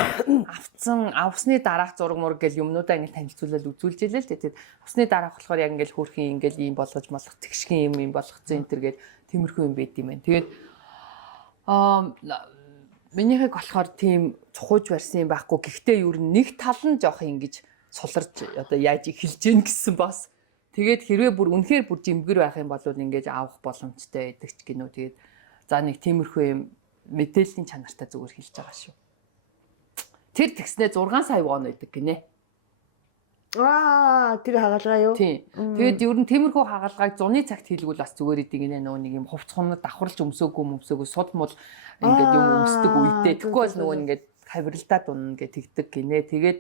авсны дараах зураг мураг гэл юмнуудаа ингээд танилцуулаад үзүүлж илээ л тэгээд авсны дараах болохоор яг ингээд хөөрхийн ингээд ийм болгож молох тэгшгэн юм болгоцсон энэ төр гээд тиймэрхүү юм байд юм байна. Тэгээд минийхийг болохоор тийм цухууж барьсан юм байхгүй. Гэхдээ ер нь нэг тал нь жоох ингэж суларч одоо яаж эхэлж гин гэсэн бас тэгээд хэрвээ бүр үнэхээр бүр жимгэр байх юм бол ингэж авах боломжтой байдаг ч гинөө. Тэгээд за нэг тиймэрхүү юм мэдээллийн чанартай зүгээр хэлж байгаа шүү. Тэр тэгснээ 6 сая вон байдаг гинэ. Тэр хагалгаа юу? Тийм. Тэгээд ер нь тиймэрхүү хагалгааг зуны цагт хийлгүүл бас зүгээр идэг гинэ. Нөгөө нэг юм хувцхонод давхарлж өмсөөгүй сул мул ингээд юм өмсдөг үедээ. Тэгэхгүй бол нөгөө ингээд хавиралдаа дунна гэж тэгдэг гинэ. Тэгээд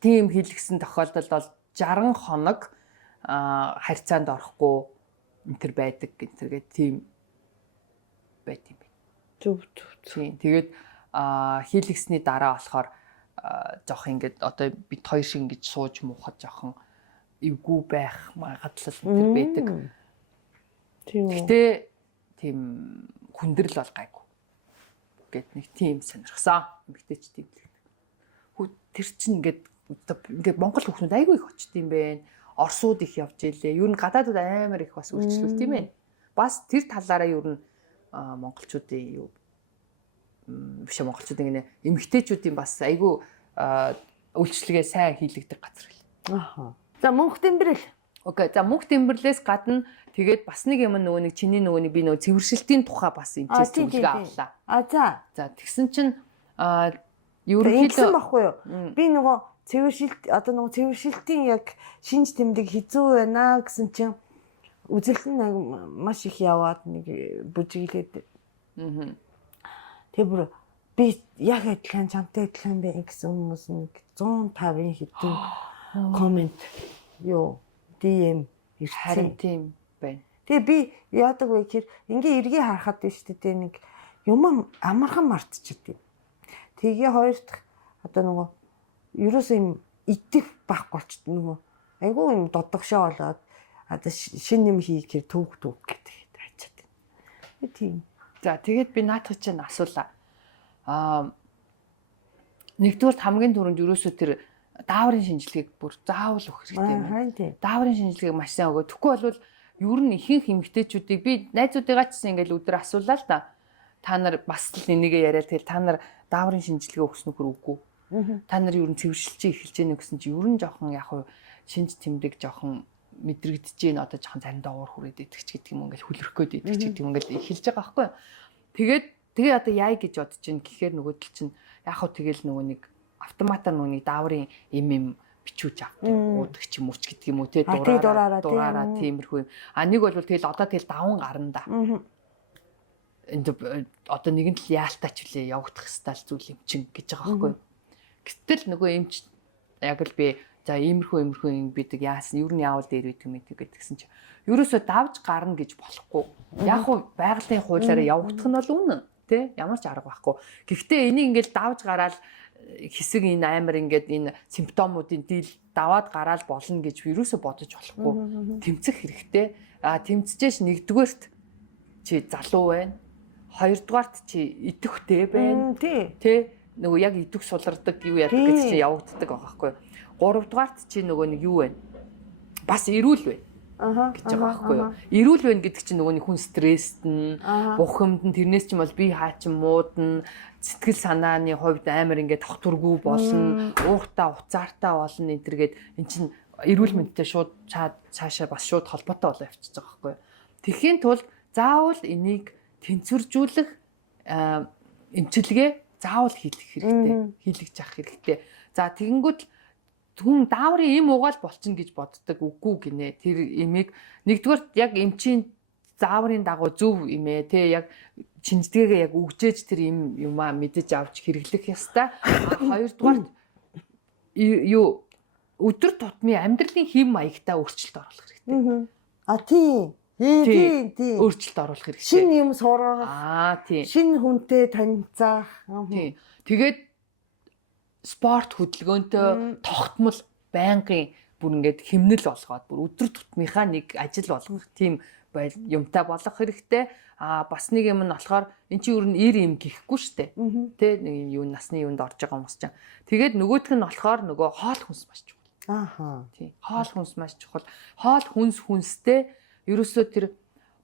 тийм хийлгсэн тохиолдолд бол 60 хоног харьцаанд орохгүй энэ төр байдаг гэнтэйгээ тийм байт юм байна. Зөв. Тийм. Тэгээд хийлгсэний дараа болохоор жоох ингээд одоо бид хоёр шиг ингэж сууж муухад жоохон эвгүй байх магадлал энэ байдаг. Тийм. Гэтэ тийм хүндрэл бол гайгүй. Гэт нэг тийм сонирхсан. Эмэгтэйч тийм л. Тэр чинь ингээд Монгол хүүхнүүд айгүй их очт юм бэ. Орсууд их явж илээ. Юу н гадаадууд амар их бас үйлчлүүлт тийм ээ. Бас тэр талаараа юу н монголчуудын юу биш монголчуудын гэнэ эмэгтэйчүүдийн бас айгүй үйлчлэгээ сайн хийлэгдэх газар хэл. Аха. За мөнх тэмбэрэл. Окей. За мөнх тэмбэрлээс гадна тэгээд бас нэг юм нөгөө нэг чиний нөгөө би нөгөө цэвэршилтийн тухай бас эмчээс зөвлөгөө авлаа. За тэгсэн чинь ерөнхийдөө баггүй юу? Би нөгөө цэвэршилт одоо нөгөө цэвэршилтийн яг шинж тэмдэг хизүү байна гэсэн чинь үзэлт нь маш их яваад нэг бүжиглээд. Тэр бүр би яг адилхан чамтай адилхан байх гэсэн хүмүүс нэг 150-ын хэдэн коммент юу DM харин тийм байна. Тэгээ би яадаг вэ гэхээр ингээ эргээ харахад биш үү нэг юм амархан мартчихдаг. Тэгээ хоёр дахь одоо нөгөө ерөөсөө юм идэх байхгүй болчихд нөгөө айгүй юм додгошоо болоод одоо шин юм хийхээр төвг гэдэг хайчаад байна. Тийм. За тэгээд би наадах чинь асуулаа. Нэгдүгээр хамгийн түрүүнд ерөөсөө тэр дааврын шинжилгээг бүр заавал өгөх хэрэгтэй байна. Дааврын шинжилгээг маш сайн өгөө. Тэгэхгүй бол ер нь ихэнх эмэгтэйчүүдийг би найзуудыгаа ч гэсэн ингээл өдөр асуулаа л да. Та нар бас л энийгээ яриад тэгэл та нар дааврын шинжилгээ өгсөн нөхөр үгүй. Та нар ер нь цэвэршилчээ эхэлж гэнэ гэсэн чи ер нь жоохон яг хуу шинж тэмдэг жоохон мэдрэгдэж гин одоо жоохон заримдаа уур хүрээд идэх ч гэдэг юм ингээл хүлрэх гээд идэх ч гэдэг юм ингээл эхэлж байгаа байхгүй. Тэгээд Тэгээ одоо яа гэж бодож чинь гэхээр нөгөөдөл чинь яг хөө тэгэл нөгөө нэг автоматар нүуний дааврын им бичүүж авдаг уудаг ч юм уу ч гэдэг юм уу те дураараа тиймэрхүү. А нэг бол тэгэл одоо тэгэл даван гарна да. Энд одоо нэгэн л яалтаач үлээ явагдах хэвээр зүйл юм чин гэж байгаа байхгүй. Гэтэл нөгөө эмч яг л би за иймэрхүү юм бидэг яасан юу нь яавал дээр үйдэг юм гэдгсэн чи ерөөсөө давж гарна гэж болохгүй. Яг хуу байгалийн хуулиараа явагдах нь бол үнэн тий ямар ч арга байхгүй. Гэхдээ энийг ингээл давж гараад хэсэг энэ амар ингээд энэ симптомуудын дийл даваад гараад болно гэж ерөөсөө бодож болохгүй. Тэмцэх хэрэгтэй. А тэмцэж нэгдүгээрт чи залуу байна. Хоёрдугаарт чи идэвхтэй байна. Тий нөгөө яг идэх сулардаг юу яадаг гэж чи явагддаг байгаа байхгүй. Гуравдугаарт чи нөгөө нэг юу байна? Бас эрүүл байна. Гэж байгаа байхгүй юу. Эрүүл байна гэдэг чинь нөгөө нэг хүн стресст нь, бухимд нь тэрнээс ч юм бол бие хаачин муудна, сэтгэл санааны хувьд амар ингээд тогтургүй болно, уухтаа уцаартаа болно энэ төргээд эн чинь эрүүл мэндтэй шууд цаашаа бас шууд холбоотой болоо явчихж байгаа байхгүй юу. Тэхийн тулд заавал энийг тэнцвэржүүлэх эмчилгээ заавал хийх хэрэгтэй. Хийлгэж авах хэрэгтэй. За тэгэнгүүт хүн дааврын эм угаал болчихно гэж боддог үгүй гинэ. Тэр эмийг нэгдүгээр яг эмчийн зааврын дагуу зөв эмээ те яг шинжлэгээ яг өгжээж тэр эм юмаа мэдэж авч хэрэглэх ёстой. Хоёрдугаар юу өдөр тутмын амьдралын хэм маягтаа өөрчлөлт оруулах хэрэгтэй. Тийм. Өөрчлөлт оруулах хэрэгтэй. Шинэ юм сургах. Тийм. Шинэ хүнтэй танилцах. Тийм. Тэгээд спорт хөдөлгөөнтэй тогтмол байнгын бүр ингээд хэмнэл болгоод бүр өдөр тутмынхаа нэг ажил болгох тийм юмтай болох хэрэгтэй. Бас нэг юм нь болохоор эн чинь ер нь 90 юм гэхгүй штэ. Тэ нэг юу насны юунд орж байгаа хүмүүс чинь. Тэгээд нөгөөх нь болохоор нөгөө хоол хүнс маш чухал. Тийм. Хоол хүнс маш чухал. Хоол хүнстэй ерөөсөө тэр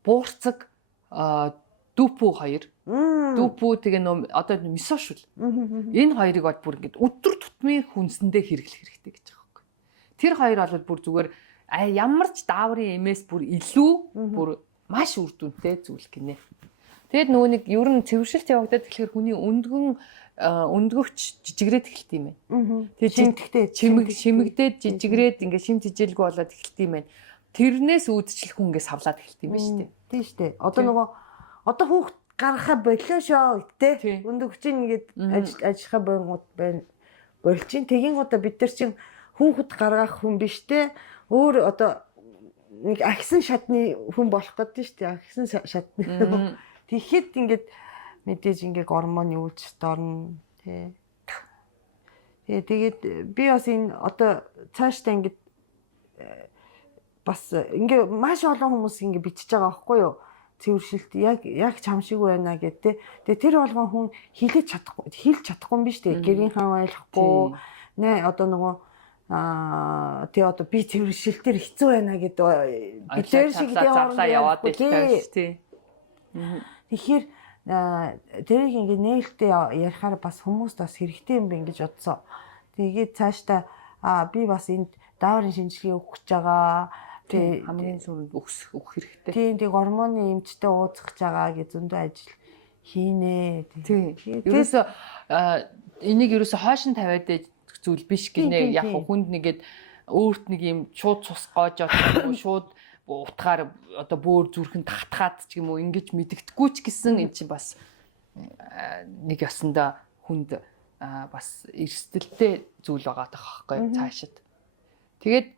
буурцаг дүүпүү хоёр. Дүүпүү тэгээ нөө одоо мисошвол. Энэ хоёрыг бол бүр ингээд өдөр тутмын хүнсэндээ хэрэглэх хэрэгтэй гэж байгаа юм. Тэр хоёр бол бүр зүгээр ямар ч дааврын эмээс бүр илүү бүр маш үр дүнтэй зүйл гинэ. Тэгэд нөгөө нэг ер нь цэвэршилт явагдаад тэгэхээр хүний өндгөгч жижигрээд эхэлт юм байна. Тэгээ шимэгдээд жижигрээд ингээд шим жижиглгүй болоод эхэлт юм байна. Тэрнээс үүдчлэх хүн ингээд савлаад эхэлт юм байна шүү дээ. Тийм шүү дээ. Одоо хүүхд гаргахаа болоо шоо гэдэг. Өндөгч ингээд ажиллахаа бонгууд байна. Болчин тэгингуудаа бид нар чинь хүүхэд гаргах хүн биш те. Өөр одоо нэг агсан шатны хүн болох гэдэг шүү дээ. Агсан шатны. Тэгэхэд ингээд мэдээж ингээд гормоны үйлчлэлт орно тий. Тэгээд би бас энэ одоо цаашдаа ингээд бас ингээд маш олон хүмүүс ингээд бичиж байгаа байхгүй юу? Цэвэршилт яг чам шиг байна гэдэг. Тэгээ тэр болгон хүн хэлж чадахгүй юм биш үү? Гэрийн хаан ойлгохгүй. Нэ одоо нөгөө тэгээ одоо би цэвэршилтээр хэцүү байна гэдэг бидээр шиг зарлаа яваад байлтай шүү тий. Тэгэхээр тэрийг ингээд нээлттэй ярихаар бас хүмүүст бас хэрэгтэй юм байна гэж бодсон. Тэгээд цаашдаа би бас энд дааврын шинжилгээ өгөх гэж байгаа. Тэг хамгийн сүүнд өгөх хэрэгтэй. Тийм тэг гормоны эмчтэй уулзах гэж байгаа гэж зөндөө ажил хийнэ. Тийм. Ерөөсө энийг ерөөсө хойшин тавиад зүйл биш гинэ. Яг хүнд нэгэд өөрт нэг юм шууд цус гоож одоо шууд утгаар одоо бөөр зүрхэнд татгаад ч юм уу ингэж мэддэхгүй ч гэсэн эн чинь бас нэг ясандаа хүнд бас эрсдэлтэй зүйл байгаа тоххой цаашид. Тэгээд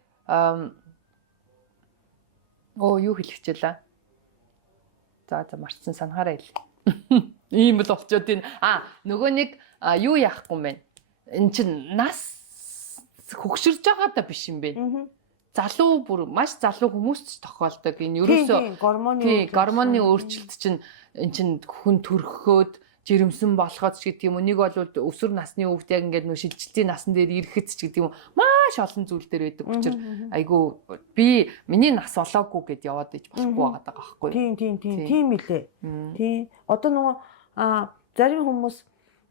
юу хэлэх гэлээ. За марцсан санахаарай л. Ийм л болчоод байна. Нөгөө нэг юу яахгүй юм бэ? Эн чин нас хөгшөрж байгаа да биш юм бэ? Залуу бүр маш залуу хүмүүст ч тохиолдог. Энэ ерөөсөө гормоны өөрчлөлт чинь эн чин хүн төрөхөөд жирэмсэн болоход ч гэдэг юм уу. Нэг бол өсвөр насны хүүхд яг ингээд нөө шилжилтийн насан дээр ирэхэд ч гэдэг юм уу. Маш олон зүйл дээр байдаг учраас айгу би миний нас олоогүй гэд яваад иж болохгүй байгаа байхгүй. Тийм билээ. Тийм. Одоо нөгөө зарим хүмүүс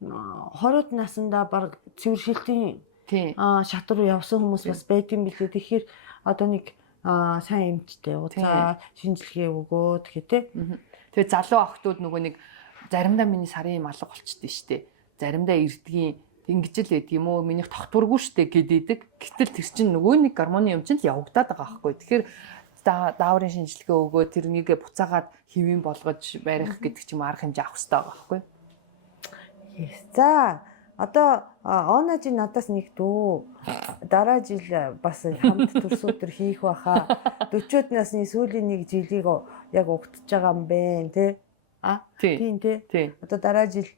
20-д наснда баг цэвэршилтийн шат руу явсан хүмүүс бас байдсан билээ. Тэгэхээр одоо нэг сайн эмчтэй уулзаад шинжилгээ өгөөд гэдэг. Тэгээ залуу охтууд нөгөө нэг заримдаа миний сарын юм алга болчихдээ штэ. Заримдаа эрдгийн ингэж л байдаг юм уу? Минийх тогтворгүй штэ гэдэдэг. Гэтэл тэр чинь нөгөө нэг гормоны юм чинь л явагдаад байгаа байхгүй. Тэгэхээр дааврын шинжилгээ өгөө тэрнийг буцаагаад хэвийн болгож барих гэдэг ч юм арга хэмжээ авах хэрэгтэй байгаа байхгүй. За одоо оонажи надаас нэг дүү дараа жил бас хамт төрс өдөр хийх байхаа 40-од насны сүүлийн нэг жилийг яг угтж байгаа юм бэ тий. Тийм тий. Одоо дараа жил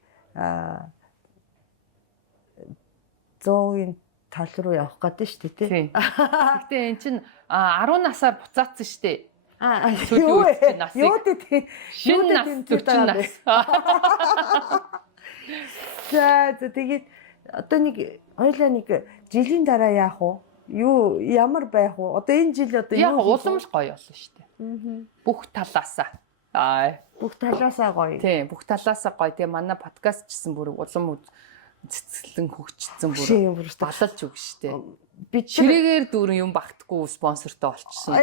100-ийн тал руу явах гэдэг шүү дээ тий. Гэхдээ эн чинь 10 насаар буцаацсан шүү дээ. Юу дээ шинэ нас 40 нас. За тэгээд одоо нэг хоёлаа нэг жилийн дараа яах вэ? Юу ямар байх вэ? Одоо энэ жил одоо яг улам л гоё болно шүү дээ. Бүх талаасаа. Бүх талаасаа гоё. Тийм, бүх талаасаа гоё. Тэгээ манай подкаст чсэн бүр улам цэцгэлэн хөгжсөн бүр балалж үг шүү дээ. Би чирээгээр дүүрэн юм багтахгүй спонсортой болчихсон.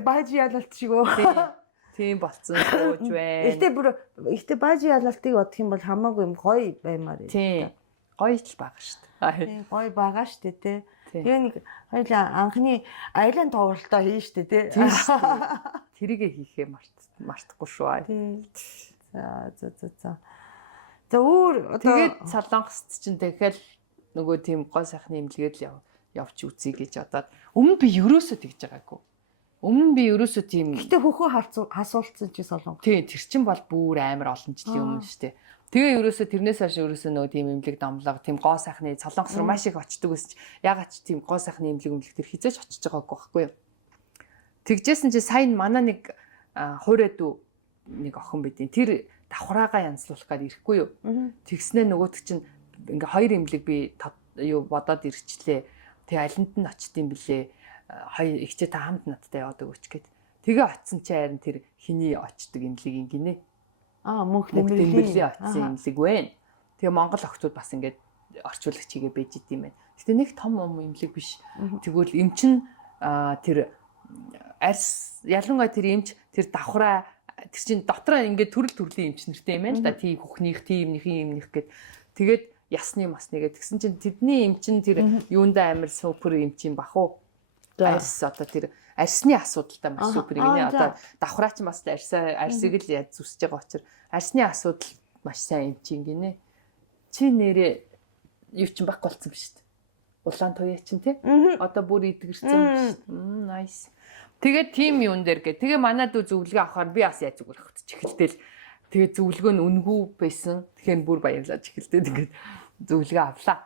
Баажи ялалт шиг өө. Тийм болцсон сууж байна. Ихтэй баажи ялалтыг бодох юм бол хамаагүй юм гоё баймаар. Тийм. Гоё л байгаа шүү дээ. Тийм, гоё байгаа шүү дээ тий. Тэгээ нэг хоёлаа анхны аялын тоглолтоо хийн шүү дээ тий. Тэрийгэ хийхээ мартахгүй шүү. За. За өөр одоо тэгээд Солонгост чинь тэгэхээр нөгөө тийм гоо сайхны имлэгээд л явж үзье гэж бодоод өмнө би ерөөсөө тэгж байгаагүй. Өмнө би ерөөсөө тийм гэтээ хөхөө хасуулсан чи Солонгос. Тийм тэр чин бол бүр амар олон жилийн өмнө шүү дээ. Тэгээ ерөөсөө тэрнээс хойш ерөөсөө нөгөө тийм имлэг домлого тийм гоо сайхны Солонгос руу маш их очдөг гэсэн чи ягаад ч тийм гоо сайхны имлэг тэр хизээч очиж байгаагүй байхгүй юу. Тэгжсэн чи сайн манай нэг хуурай дүү нэг охин байдیں۔ Тэр давхраагаа янзлуулах гээд ирэхгүй юу. Тэгснээ нөгөөт чинь ингээ хоёр имлэг би юу бодоод ирчлээ. Тэгээ алинд нь очтiin блэ. Хоёр ихчээ та хамт надтай яваад өгөөч гээд. Тэгээ очисон чи харин тэр хиний очдөг имлэгийн гинэ. Мөнх тэмдэглэлийн очисон имлэг вэ. Тэгээ Монгол охтууд бас ингээд орчуулагч хийгээ байж идэм байх. Гэтэ нэг том имлэг биш. Тэгвэл эм чин тэр арьс ялангуяа тэр эмч тэр давхраа тэр чин дотроо ингээд төрлийн эмч нэртэй юм байна л да. Тийм хөхнийх, тиймнийх гэд. Тэгээд ясны масны гэд. Тэгсэн чин тэдний эмч нь тэр юундаа амар супер эмч юм бах уу? Арьс одоо тэр арьсны асуудалтай маш супер гинэ. Одоо давхраа ч бас арьсыг л яд зүсэж байгаа учраас арьсны асуудал маш сайн эмч юм гинэ. Чи нэрээ юу ч байхгүй болсон биз дээ. Улаан туяа чин тий? Одоо бүр идгэрсэн биз дээ. Nice. Тэгээд тим юун дээр гэ. Тэгээ манай дүү зөвлөгөө авахаар би бас яаж зүгээр хөвтөж эхэлтэл. Тэгээ зөвлөгөө нь үнгүй байсан. Тэгэхээр бүр баярлаж эхэлтэй тэгээд зөвлөгөө авлаа.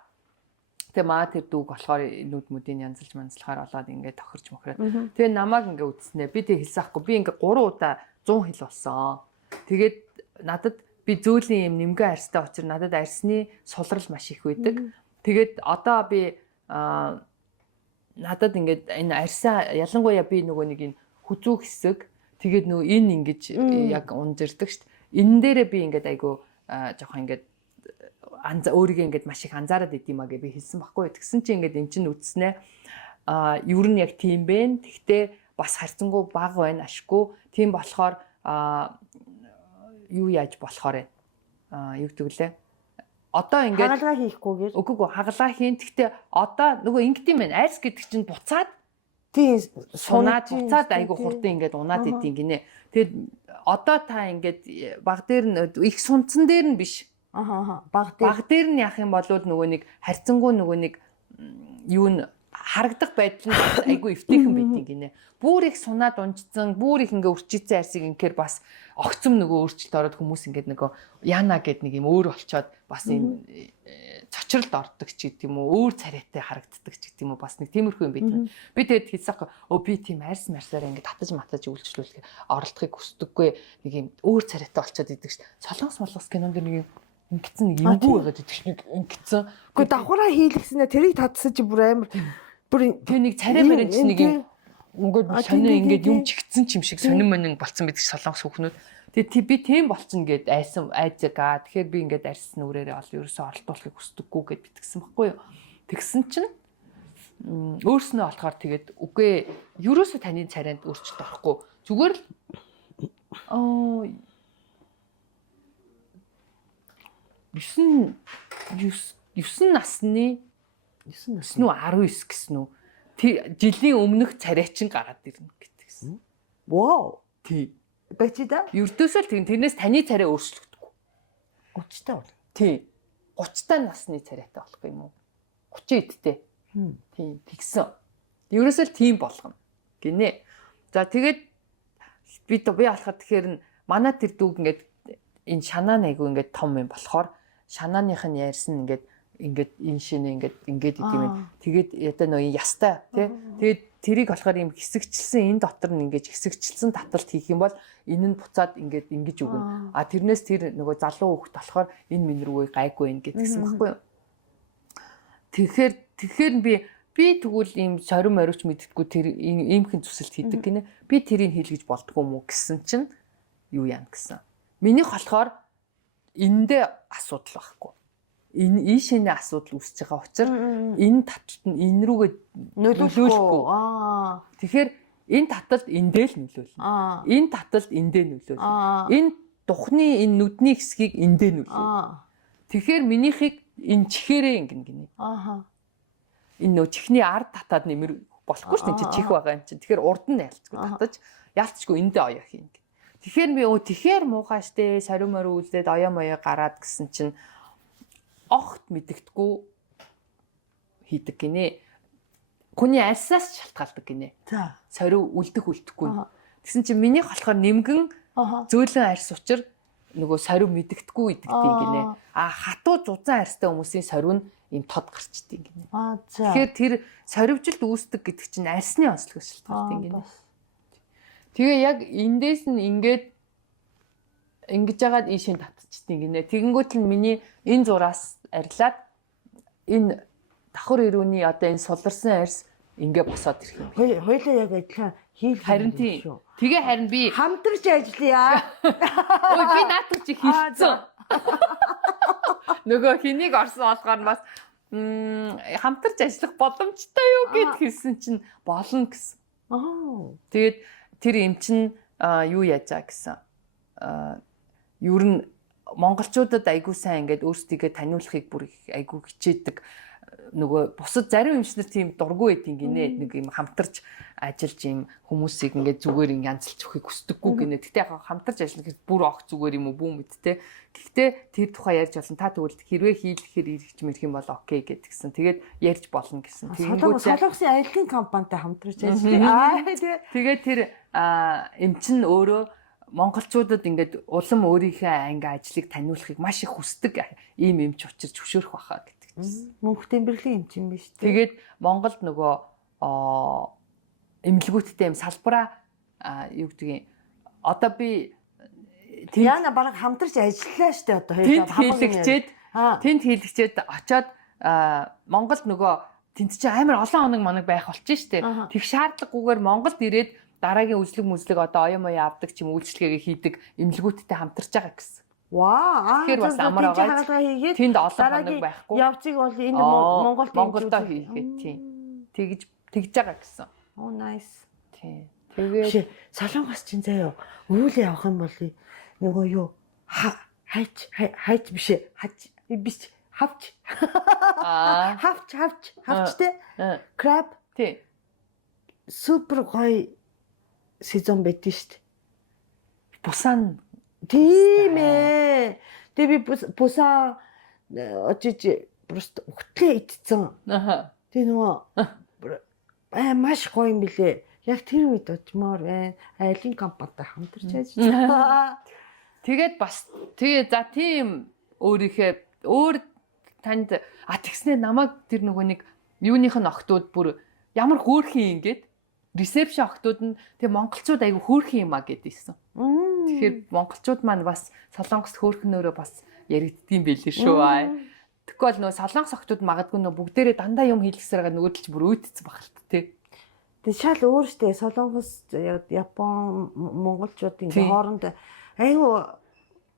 Тэгээ маа тэр дүүг болохоор нүд мүдийн янзлж манзлахаар болоод ингээд тохирч мөхрээд. Тэгээ намайг ингээд үтснэ. Би тэг хэлсаахгүй. Би ингээд 3 удаа 100 хил болсон. Тэгээд надад би зөүлийн юм нэмгэн арьстай учраас надад арьсны сулрал маш их байдаг. Тэгээд одоо би надад ингээд энэ арьсаа ялангуяа би нөгөө нэг энэ хүзүү хэсэг тэгээд нөгөө энэ ингэж яг унжирдаг шүү дээ. Энэ дээрээ би ингээд айгу жоохон ингээд өөрийгөө ингээд маш их анзаараад идэм аа гэж би хэлсэн байхгүй. Тэгсэн чинь ингээд эм чин үтснэ. Юу нь яг тийм бэ. Тэгтээ бас харьцангуй бага байна ашгүй. Тийм болохоор юу яаж болохоор юу гэвэл одоо ингээд хагалгаа хийхгүйгээр үгүй хагалгаа хийн. Гэхдээ одоо нөгөө ингэт юм байна. Арьс гэдэг чинь буцаад тийм сунаад буцаад айгу хурдан ингээд унаад идэв гинэ. Тэгэд одоо та ингээд баг дээр нь их сунцсан дээр нь биш. Баг дээр нь яах юм бол нөгөө нэг харьцангуй нөгөө нэг юу н харагдах байдал нь айгу эвтэйхэн байдгийг гинэ. Бүр их сунаад унжсан, бүр их ингээ үрчийцэн арьсыг ингээр бас огцом нөгөө өөрчлөлт ороод хүмүүс ингээд нөгөө яана гэд нэг юм өөр болчоод бас энэ цочролд ордог ч гэдэг юм уу, өөр царайтай харагддаг ч гэдэг юм уу, бас нэг тиймэрхүү юм байдаг. Би тэгэд хэлсэхгүй би тийм арьс марсаараа ингээд татаж матаж үйлчлүүлэх оролдохыг хүсдэггүй, нэг юм өөр царайтай болчоод идэг ш. Солонгос кинонд нэг юм ингэсэн нэг юмгүй байгаад идэг ш. Нэг ингэсэн. Гэхдээ давхраа хийлгснээр тэрийг татсан чи бүр амар бүр тэр нэг царай мэрэж нэг юм ингээд сонио ингээд юм чигтсэн ч юм шиг сонин монин болцсон байдаг Солонгос хүүхнүүд. Тэгээ би тийм болцсон гэд айзгаа. Тэгэхээр би ингээд арьс нүрээрээ ерөөсөө оролдуулахыг хүсдэггүй гэд битгсэн байхгүй юу. Тэгсэн чинь өөрснөө болохоор тэгээд үгүй ерөөсөө таны царайнд өөрчлөлт орохгүй. Зүгээр л 9 насны 9 үү 19 гэсэн үү? Жилийн өмнөх царайчин гараад ирнэ гэтгсэн. Вау. Тий. Бачида? Ердөөсөө л тэрнээс таны царай өөрчлөгдөхгүй. 30 таа бол. Тий. 30 та насны царайтай болох юм уу? 30 эдтэй. Тийм тэгсэн. Ерөөсөө л тийм болгоно гинэ. За тэгээд би болохоор тэгэхээр манай тэр дүүг ингээд энэ шанаа айгу ингээд том юм болохоор шанааных нь ярьсан ингээд энэ шинэ ингээд идэм юм. Тэгээд ядаа нөө ястай тий. Тэгээд тэрийг болохоор юм хэсэгчлсэн энэ дотор нь ингээд хэсэгчлсэн таталт хийх юм бол энэ нь буцаад ингээд ингэж өгнө. А тэрнээс тэр нөгөө залуу хүүхд болохоор энэ минь рүү гайгүй байх гэдгсэн баггүй юу. Тэгэхээр би тэгвэл ийм сорим мориуч мэддэггүй тэр иймхэн зүсэлт хийдэг гинэ. Би тэрийг хийлгэж болдгоо мүү гэсэн чинь юу яана гэсэн. Минийх болохоор эндээ асуудал байхгүй. Энэ ийшээний асуудал үүсэж байгаа учраас энэ таталт нь энэ рүүгээ нөлөөлөхгүй. Тэгэхээр энэ таталт эндээ л нөлөөлнө. Энэ таталт эндээ нөлөөлнө. Энэ духны энэ нүдний хэсгийг эндээ нөлөөлнө. Тэгэхээр минийхийг энэ чихээрээ ингэн гинэ. Энэ нөө чихний ард татаад нэмэр болохгүй шүү дээ. Чих байгаа юм чинь. Тэгэхээр урд нь ялцгүй татаж ялцчгүй эндээ оёо хийн. Тэгэхээр би тэгэхээр муухай штэ сорим морь үлдээд оёо моёо гараад гэсэн чинь огт мэдэгдэхгүй хийдэг гинэ. Хүний альсаас шалтгаалдаг гинэ. За. Сорив үлдэхгүй. Тэгсэн чинь минийх болохоор нэмгэн зөөлөн арьс учир нөгөө сорив мэдэгдэхгүй идэгдэг гинэ. Хатуу зузаан арьстай хүмүүсийн сорив нь ийм тод гарчдаг гинэ. За. Тэгэхээр тэр соривжилт үүсдэг гэдэг чинь арьсны онцлогоос шалтгаалдаг гинэ. Тэгээ яг эндээс нь ингэж яагаад ийшээ татчихдаг гинэ. Тэгэнгүүт л миний энэ зураас арилаад энэ давхар ирүүний одоо энэ суларсан арьс ингээ босоод ирэх юм. Хоёлаа яг адилхан хийх харин тийм. Тэгээ харин би хамтарч ажиллая. Ой би наадах чи хэлсэн. Нөгөө хэнийг орсон болохоор бас хамтарч ажиллах боломжтой юу гэд хэлсэн чинь болно гэсэн. Тэгээд тэр эм чин юу яаж байгаа гэсэн. Ер нь монголчуудад айгуу сайн ингээд өөрсдийгөө таниулахыг бүр айгуу хичээдэг. Нөгөө бусад зарим эмчнэр тийм дургүй байдгийн гинэ. Нэг юм хамтарч ажиллаж юм хүмүүсийг ингээд зүгээр ин янзлж өгөхийг хүсдэггүй гинэ. Гэтэ яг хамтарч ажиллах гэж бүр огт зүгээр юм уу бүү мэдтэй. Гэхдээ тэр тухай ярьж болно. Та тэгвэл хэрвээ хийлгэхээр ирэх мэрх юм бол окей гэдгсэн. Тэгээд ярьж болно гэсэн. Солонгосын аяллаа компанитай хамтарч ажиллая. Тэгээд тэр эмчин өөрөө монголчуудад ингээд улам өөрийнхөө анги ажлыг таниулахыг маш их хүсдэг ийм эмч учирч хөшөөрөх баха гэдэг чинь. Мөнх тэмбэрлэлийн эмч юм биш үү? Тэгээд Монголд нөгөө эмнэлгүүттэй юм салбараа юу гэдгийг одоо би яна бараг хамтарч ажиллаа штэ одоо тэнд хийлгчээд очоод Монголд нөгөө тэнд чинь амар олон хоног моног байх болчих штэ. Тэг шаардлагагүйгээр Монголд ирээд дараагийн үзлэг одоо оё моё авдаг ч юм үйлчлэгээ хийдэг эмнэлгүүттэй хамтарч байгаа гэсэн. Ваа. Тэгэхээр бас амар байгаа. Тэнд олон хоног байхгүй. Явцыг бол энэ Монголдоо хийгээд тийм. Тэгж байгаа гэсэн. Oh nice. Тийм. Тэгээд Солонгос чинь заяа өвөл явах юм бол нөгөө юу хайч биш хавч. Хавч те. Crab. Тийм. Супер гоё сезон байдаг шүү дээ. Бусан тийм ээ. Тэгээ би бусан очиж просто хөтлөө идсэн. Тэгээ нөгөө маш гоё юм билэ. Яг тэр үед очимоор байна. Аялын компанитай хамтарч ажиллаа. Тэгээд бас тэгээ за тийм өөрийнхөө өөр танд тэгснээр намайг тэр нөгөө нэг юуных нь охтууд бүр ямар хөөрхөн ингээд ресепшн охтууд нь тэгээ монголчууд айгу хөөрхөн юм гэдээсэн. Тэгэхээр монголчууд маань бас солонгост хөөрхнөөрөө бас яригддгийм байлээ шүү. Тэгвэл нөгөө солонгос охтууд магадгүй нөгөө бүгдээрээ дандаа юм хийлгэсээр байгаа нөгөөдөл ч бүр өөдцсөн багт тий. Тэгээ шал өөр штэ солонгос Япон монголчууд ингээ хооронд айгу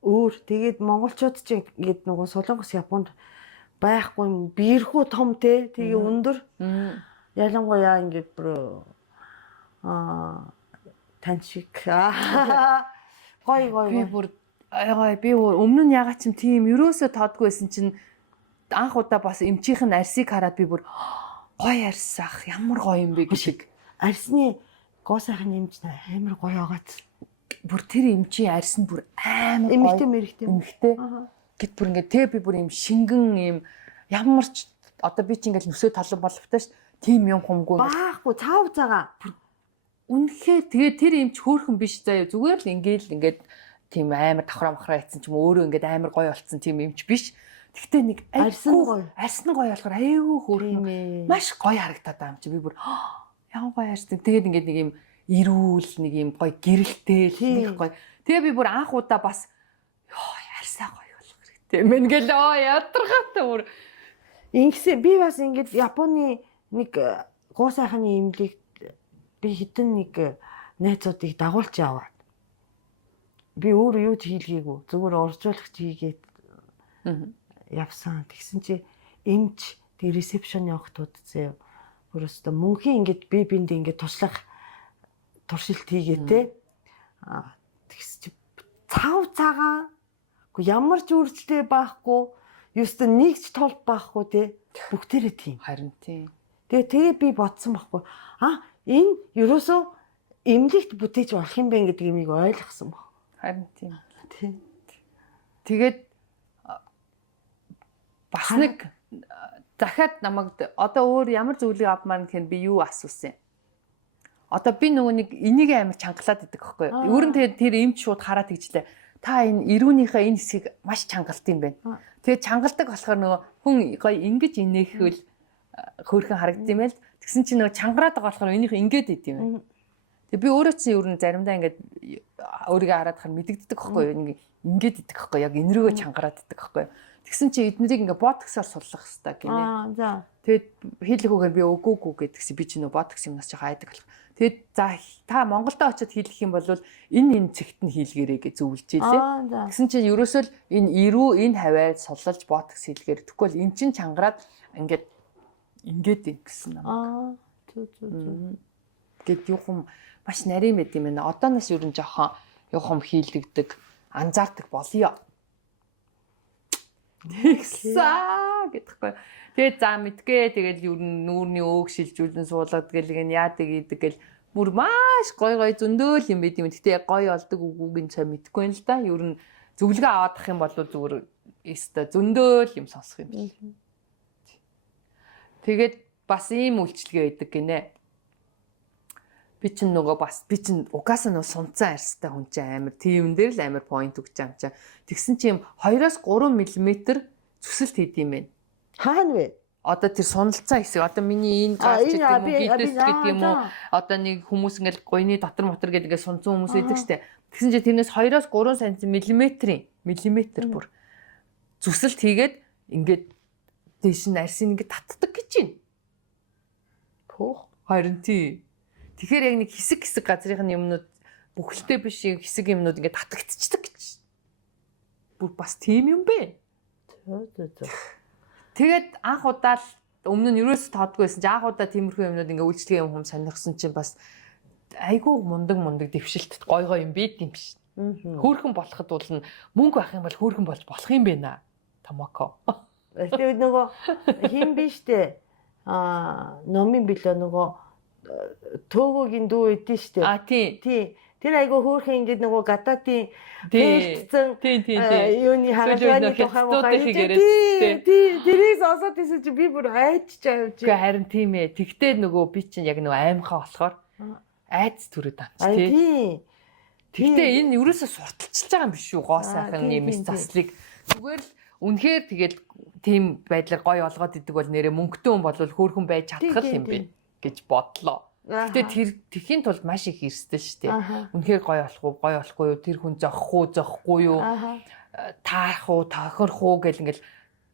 өөр. Тэгээд монголчууд ч ингээд нөгөө солонгос Японд байхгүй юм биерхүү том те тэгээ өндөр. Ялангуяа ингээд бүр тань шиг. Гой би бүр Аягаа би өмнө нь ягаад ч юм тийм ерөөсөө тоодгүй байсан чинь анх удаа бас эмчийнх нь арсыг хараад би бүр гоё арсах ямар гоё юм бэ гэдэг. Арсны гоо сайхан эмч амар гоё агаад. Бүр тэр эмчийн арс нь бүр амар эмэгтэй мэрэгтэй. Гэт бүр ингээд тэг би бүр юм шингэн юм ямар ч одоо би чи ингээд нүсээ толон боловтой ш. Тийм юм хумгүй. Баахгүй цаав цагаа. Үнэхээр тэгээ тэр эмч хөөхөн биш заяа зүгээр л ингээд тийм амар давхраа хийсэн ч юм өөрөө ингээд амар гоё болцсон тийм эмч биш. Тэгтээ нэг арс нь гоё болохоор аюу хөөрхөн маш гоё харагдаад байгаа юм чи би бүр яа гоё арс. Тэгээд ингээд нэг юм ирүүл нэг юм гоё гэрэлтэй нэг гоё. Тэгээ би бүр анх удаа бас арсаа гоё болох хэрэгтэй. Мэн гэл ядаргатай бүр ингэсэн би бас ингээд Японы нэг гоо сайхны эмнэлэг би хитэн нэг найзуудыг дагуулж яваад би өөрөө юу ч хийлгээгүй зүгээр оржуулагч хийгээд явсан. Тэгсэн чи эмч тэг ресепшн явахтууд зөө өөрөөсөө мөнхийн ингээд би бинд ингээд туслах туршилт хийгээ те. Тэгс чи цав цагаан ямар ч үржлээ байхгүй юуста нэг ч тол байхгүй те. Бүгдээрээ тийм. Харин тийм. Тэгээ би бодсон байхгүй. Энэ ерөөсөө эмнэлэгт бүтээж болох юм бэ гэдэг юмыг ойлгосон баг. Харин тийм. Тэгээд бас нэг дахиад намайг одоо өөр ямар зүйлийг авмаар гэхээр би юу асуусан юм. Одоо би нөгөө нэг энийг амар чангалаад идэг байхгүй юу? Өөр нь тэгээд тэр эмч шууд хараад тэгжлээ. Та энэ ирүүнийхээ энэ хэсгийг маш чангалт юм байна. Тэгээд чангалдаг болохоор нөгөө хүн гоё ингэж инээхвэл хөөрхөн харагдсан юм байл. Тэгсэн чинь нөгөө чангараад байгаа болохоор энийх ингээд идэв юм байна. Тэгээд би өөрөө чинь ер нь заримдаа ингээд өөрийгөө хараад хахад мэдэгддэг байхгүй юу? Ингээд идэх байхгүй яг энэ рүүгээ чангараад идэх байхгүй юу? Тэгсэн чинь эднэрийг ингээ ботоксоор суллах хэрэгтэй гинэ. За. Тэгээд хийлэхүүгээр би өгөөгүй гэдгсэн би ч нөө ботокс юмнаас жоо хайдаг болох. Тэгээд за та Монголдо очиод хийлгэх юм бол энэ цэгт нь хийлгэрээ гэж зөвлөж ийлээ. Тэгсэн чинь ерөөсөө л энэ ирүү энэ хаваад суллаж ботокс хийлгээр тэгвэл эн чин чангараад ингээд юм гэсэн юм. Гэт юухан маш нарийн мэд юм байна. Одооноос ер нь жоохон юухан хийлгдэг, анзаардаг болъё. Тэгсаа гэдэггүй. Тэгээд за мэдгээ тэгээд ер нь нүүрний өг шилжүүлэн суулгад гэл яадаг идэг гэл бүр маш гой зөндөөл юм байд юм. Гэтэ яг гой олдог үгүйг нь цаа мэдгүй юм л да. Ер нь зөвлөгөө аваадах юм бол зүгээр өстө зөндөөл юм сонсох юм биш. Тэгээд бас ийм үйлчлэгээ байдаг гинэ. Би чинь угаасаа нөө сунцсан арьстай хүн чинь амар тийм дээр л амар point өгч юм чаа. Тэгсэн чинь 2-3 мм зүсэлт хийд юм байна. Хаана вэ? Одоо тэр суналцсан хэсэг одоо миний энэ гарч гэдэг юм уу гидээс гэдэг юм уу одоо нэг хүмүүс ингээл гойны дотор мотор гэдэг ингээд сунцсан хүмүүс байдаг штэ. Тэгсэн чинь тэрнээс 2-3 мм бүр зүсэлт хийгээд ингээд дэш нь арьсыг ингээд татдаг гэж байна. Харин тий. Тэгэхээр яг нэг хэсэг газрын юмнууд бүхэлдээ биш хэсэг юмнууд ингээд татагдчихдаг гэж. Бүр бас тийм юм бэ. Тэгээд анх удаа л өмнө нь ерөөс тоодгүй байсан чи анх удаа тиймэрхүү юмнууд ингээд үйлчлэгээ юм сонирхсон чинь бас айгүй мундаг дэвшилт гой юм байд юм биш. Хөөрхөн болоход бол мөнгө авах юм бол хөөрхөн болж болох юм байна. Томоко. Тэгээд нөгөө хин биштэй номын билээ нөгөө төөгөөгийн дүү идэв штэ. Тий. Тэр айгу хөөрхөн ингээд нөгөө гадаадын хэлцэн юуны хаалганы тухай тэрийг сонсоод исэн чи би бүр айдч авч. Гэхдээ харин тийм ээ. Тэгтээ нөгөө би чинь яг нөгөө аймхаа болохоор айц төрөд авч тий. Тэгтээ энэ ерөөсөө сурталчилж байгаа юм биш үү? Гоо сайхан юм заслыг зүгээр л үнэхээр тэгэл тийм байдлаар гоё олгоод идэг бол нэрээ мөнгөтэй хүн бол хөөрхөн байж чадах юм бэ гэж бодлоо. Гэтэ тэрхийн тулд маш их эрсдэл шүү дээ. Үнэхээр гоё болохгүй юу? Тэр хүн зохихгүй юу? Таах уу, тохирох уу гэл ингээл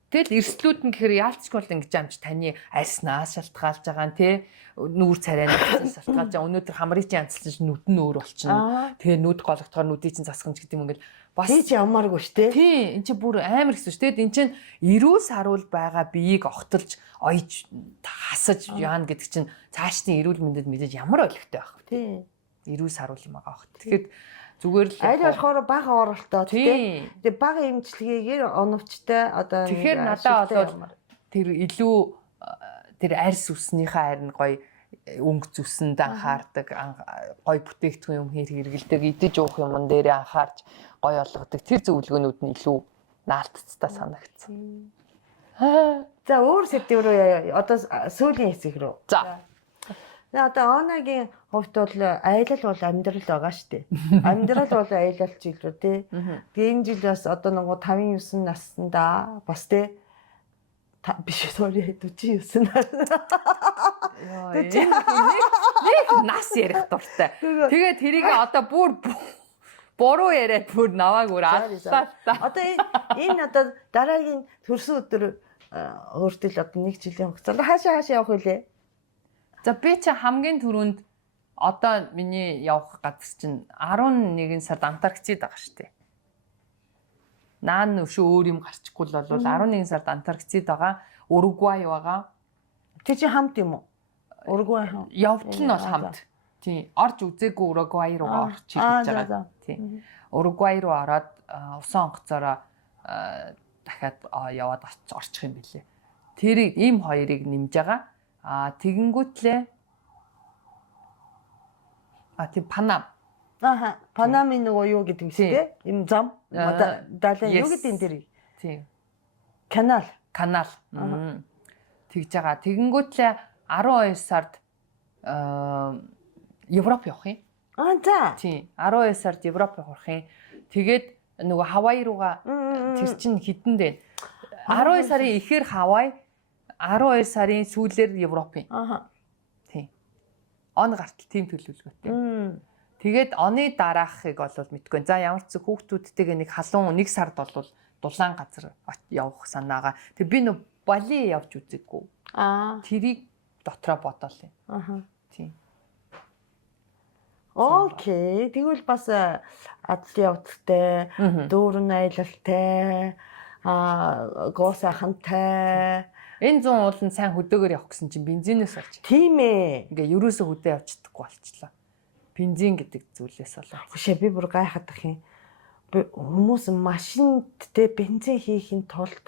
тэгэл эрсдлүүд нь гэхээр яалтчгүй бол ингэж амж таны арьснаас шалтгаалж байгаа нь тий нүүр царайнаас шалтгаалж байгаа. Өнөөдөр хамрыг чинь янзлсан чинь нүд нь өөр болчихно. Тэгээ нүд гологдохоор нүдийг чинь засгамж гэдэг юм ингээл бас тийч ямааргүй шүү дээ. Тий эн чинь бүр амар хэсүү шүү дээ. Эн чинь эрүүл саруул байгаа биеийг огтолж ойж хасаж яана гэдэг чинь цаашдын эрүүл мэндэд мэдээж ямар өлегтэй байх вэ? Тий. Эрүүл саруул юм байгаа огт. Тэгэхээр Зүгээр л аль болохоор бага оролтоо тийм. Тэгээ бага эмчилгээгээр оновчтой одоо тэгэхээр надад бол тэр илүү тэр арьс үснийхээ харин гоё өнгө зүсэнд анхаардаг, гоё бүтээгдэхүүн юм хэрэгэлдэг, идэж уух юмн дээр анхаарч гоё олгодог. Тэр зөвлөгөөнүүд нь илүү наалтцтай санагдсан. За өөр сэдв рүү одоо сүүлийн хэсэг рүү. За. Одоо Онагийн хувьд бол аялал бол амьдрал байгаа шүү дээ. Амьдрал бол аялал жил рүү тий. Тэгээ энэ жил бас одоо нөгөө 59 наснда бас тий биш sorry 49 нэг нас ярих дуртай. Тэгээ тэрийг одоо бүр буруу яриад бүр навааг бүр аллаа. Одоо энэ одоо дараагийн төрсөн өдөр өөртөл одоо 1 жилийн хугацаанд хаашаа явах вүлээ? За би чи хамгийн түрүүнд одоо миний явах газар чинь 11 сард Антарктид байгаа шүү дээ. Наан өшөө өөр юм гарчихгүй л бол 11 сард Антарктид байгаа, Уругвай байгаа. Тэ чи хамт юм уу? Уругвай хам. Явтал нь бол хамт. Тийм. Орж үзээгүй Уругвай руугаа орчих гэж байгаа. Тийм. Уругвай руу ороод усан онгоцоороо дахиад яваад орчих юм билээ. Тэр ийм хоёрыг нэмж байгаа. Тэгэнгүүтлээ тийм Панам. Панамын нөгөө юу гэдэг юм шиг те? Им зам. Далайн юу гэдэг юм тэр? Тийм. Канал. Тэгж байгаа. Тэгэнгүүтлээ 12 сард Европ явах юм. За. Тийм. 12 сард Европ явах юм. Тэгээд нөгөө Хавай руугаа тэр чинь хідэн дээ. 12 сарын эхээр Хавай, 12 сарын сүүлээр Европ юм. Тийм. Он гартал тийм төлөвлөгөөтэй. Тэгээд оны дараахыг бол мэдгүй. За ямар ч хүүхдүүдтэйгээ нэг халуун 1 сард бол дулаан газар явах санаагаа. Тэг би нөө Бали явж үзээгүй. Тэрийг дотроо бодоол юм. Тийм. Окей. Тэгвэл бас адал явдалтай, дүүрэн аялалтай, гоо сайхантай. Энэ 100 уул нь сайн хөдөөгөр явах гэсэн чинь бензинээс болж. Тийм ээ. Ингээ ерөөсө хөдөө явчихдаггүй болчихлоо. Бензин гэдэг зүйлээс болоо. Хүшээ би бүр гайхадах юм. Хүмүүс машинд те бензин хийхин тулд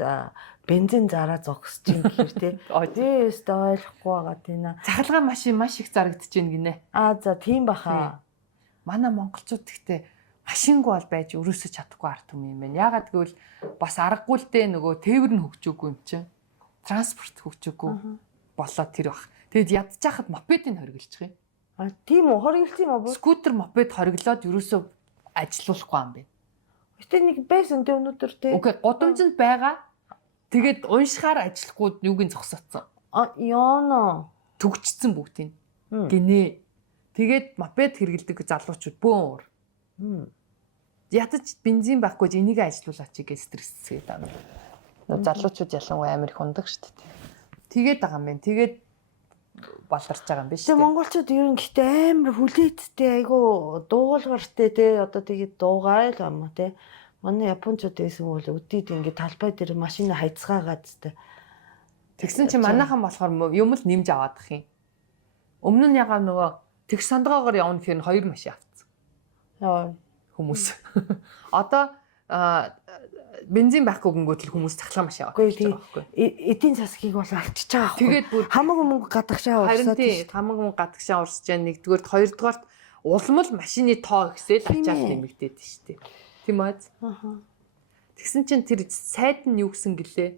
бензин зараа зогсож юм гэхээр те. Өөстө ойлгохгүй байгаа тийм аа. Цахилгаан машин маш их зарагдаж байна гинэ. За тийм баха. Манай монголчууд гэхдээ машингүй бол байж өрөөсөж чадахгүй арт юм байна. Яагаад гэвэл бас аргагүй л дээ нөгөө тээвэр нь хөгжөөгүй юм чинь. Транспорт хөгжөөгүй болоод тэр бах. Тэгэд ядчихад мопедыг хориглчих юм. Тийм үү, хориглсон юм уу? Скутер мопед хориглоод ерөөсөө ажилуулахгүй юм байна. Гэтэ нэг байсан тэ өнөөдөр тэ. Окей, годомжинд байгаа. Тэгээд уншихаар ажиллахгүй юуг нь зогсоцсон. Яана. Төгчсөн бүгдийг. Гинэ. Тэгээд мопед хэрэгэлдэг залуучууд бөөн уур. Ядаж бензин байхгүй ч энийг ажилуулаач гэж стрессгээд байна. Залуучууд ялангуяа амар их ундаг шүү дээ. Тэгээд байгаа юм байна. Тэгээд баларч байгаа юм биш үү? Тэгээ монголчууд ер нь гэхдээ амар хүлээцтэй айгу дуулгартай те одоо тэгээд дуугайл юм те. Манай японочууд байсан бол өдийд ингээд талбай дээр машина хайцгаагаад те. Тэгсэн чи манайхан болохоор юм л нэмж аваадах юм. Өмнө нь ягаа нөгөө тэгш сандгаагоор явна гэхээр 2 машин авцсан. Яа хүмүүс. Одоо бензин байхгүй гингүүтэл хүмүүс цахилгаан машин авах гэж байгаа байхгүй. Эдийн засгийг бол алчиж байгаа. Тэгээд бүр хамаагүй мөнгө гадагшаа урсаад тийм хамаагүй мөнгө гадагшаа урсаж байгаа. Нэгдүгээр хоёрдугаар улмал машины тоо ихсэл ачаал нэмэгдээд шүү дээ. Тийм үү? Тэгсэн чинь тэр сайд нь юу гэсэн гэлээ?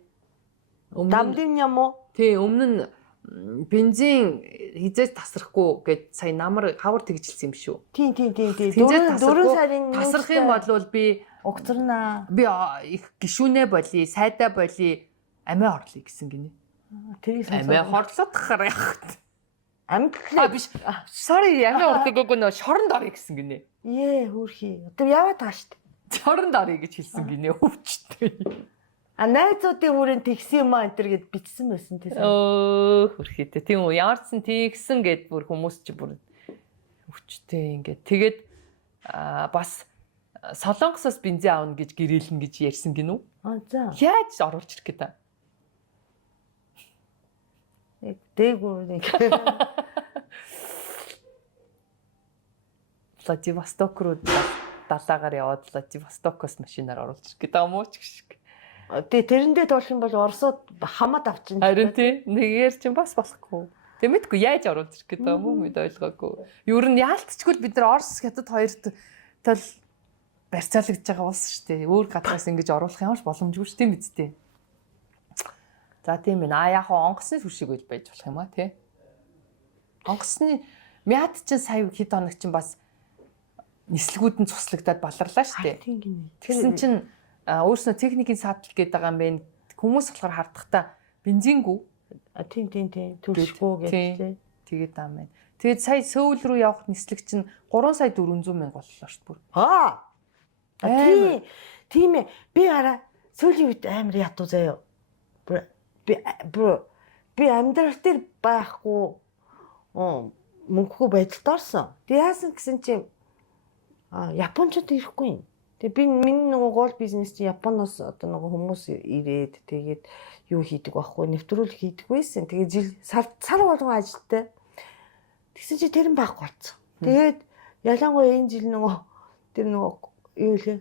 Дамдын юм уу? Тий, өмнө нь бензин хизээс тасрахгүй гэд сая намар хавар тэгжилсэн юм шүү. Тийм. 4 сарын тасрах юм бол би угцарнаа. Би их гişүнэ боли, сайдаа боли амиа хорлоо гэсэн гинэ. Тэрийг амиа хорлоод тахаар яах вэ? Амтлаа биш. Sorry, амиа хорлоогүй нөө шоронд орё гэсэн гинэ. Хөөрхий. Одоо яваад байгаа шүү дээ. Шоронд орё гэж хэлсэн гинэ өвчтэй. Найзуудын хүрээнд тэгсэн юм аа энэ төр гэд бичсэн байсан тийм. Хөрхийтэй. Тийм үү. Ямар ч сан тэгсэн гэд бүр хүмүүс чи бүр өвчтэй ингээд. Тэгээд бас Солонгосоос бензин аавна гэж гэрээлэн гэж ярьсан гинүү. За. Яаж оруулж ирэх гэдэг. Дээгүүр нэг. Владивосток руу далаагаар яваад Владивостокоос машинаар оруулж ирэх гэдэг юм уу ч гэх шиг. Тэгээ тэрэндээ туулах юм бол Оросод хамаад авчин. Харин тий нэгээр чинь бас болохгүй. Тэг мэдгүй яаж оруулж ирэх гэдэг юм уу мэд ойлгоогүй. Ер нь яалтчгүй бид нар Орос хятад хоёрт тал барьцаалагдж байгаа улс шүү дээ. Өөр гадраас ингэж оруулах ямар ч боломжгүй шүү дээ мэдтэй. За тийм ээ. Яг онгоцны сүршиг үйл байж болох юм аа тий. Онгоцны мяд чинь сая хэд хоног чинь бас нислэгүүд нь цуслагдаад баларлаа шүү дээ. Тэгсэн чинь өөрснөө техникийн саадлал гээд байгаа юм бэ. Хүмүүс болохоор хардахтаа бензингүү. Тийм. Төлшгөө гэж тий. Тэгээд аа мэн. Тэгээд сая Сөүл рүү явах нислэг чинь 3,400,000 боллоо шүү дээ. Тийм ээ. Би араа Сөүлийн үед амар ятуу заяа. Би амьдрал дээр байхгүй мөнгөгүй байдалд орсон. Тэг яасан гэсэн чинь Япончууд ирэхгүй юм. Тэг би миний нөгөө гол бизнес чинь Японоос одоо нөгөө хүмүүс ирээд тэгээд юу хийдэг байхгүй, нэвтрүүлэг хийдэг байсан. Тэгээд жил сар болгон ажилтай. Тэгсэн чи тэр нь байхгүй болсон. Тэгээд ялангуяа энэ жил нөгөө тэр нөгөө юу лээ?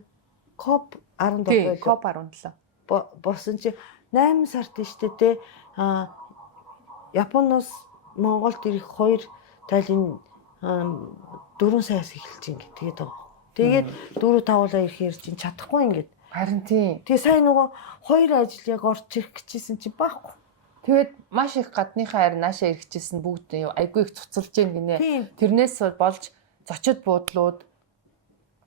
COP 17 COP 17 босон чи 8 сард штэ те Японоос Монголд ирэх 2 тайлын 4 саяас эхэлж ин гэдэг байгаа. Тэгээд 4-5 ирэхээр чинь чадахгүй ингээд. Харин тийм. Тэгээ сайн нөгөө 2 ажил яг орч ирэх гэжсэн чи байхгүй. Тэгээд маш их гадныхаа харин наашаа ирэхжсэн бүгд айгүй их цуцалж ийн гинэ. Тэрнээс болж зочид буудлууд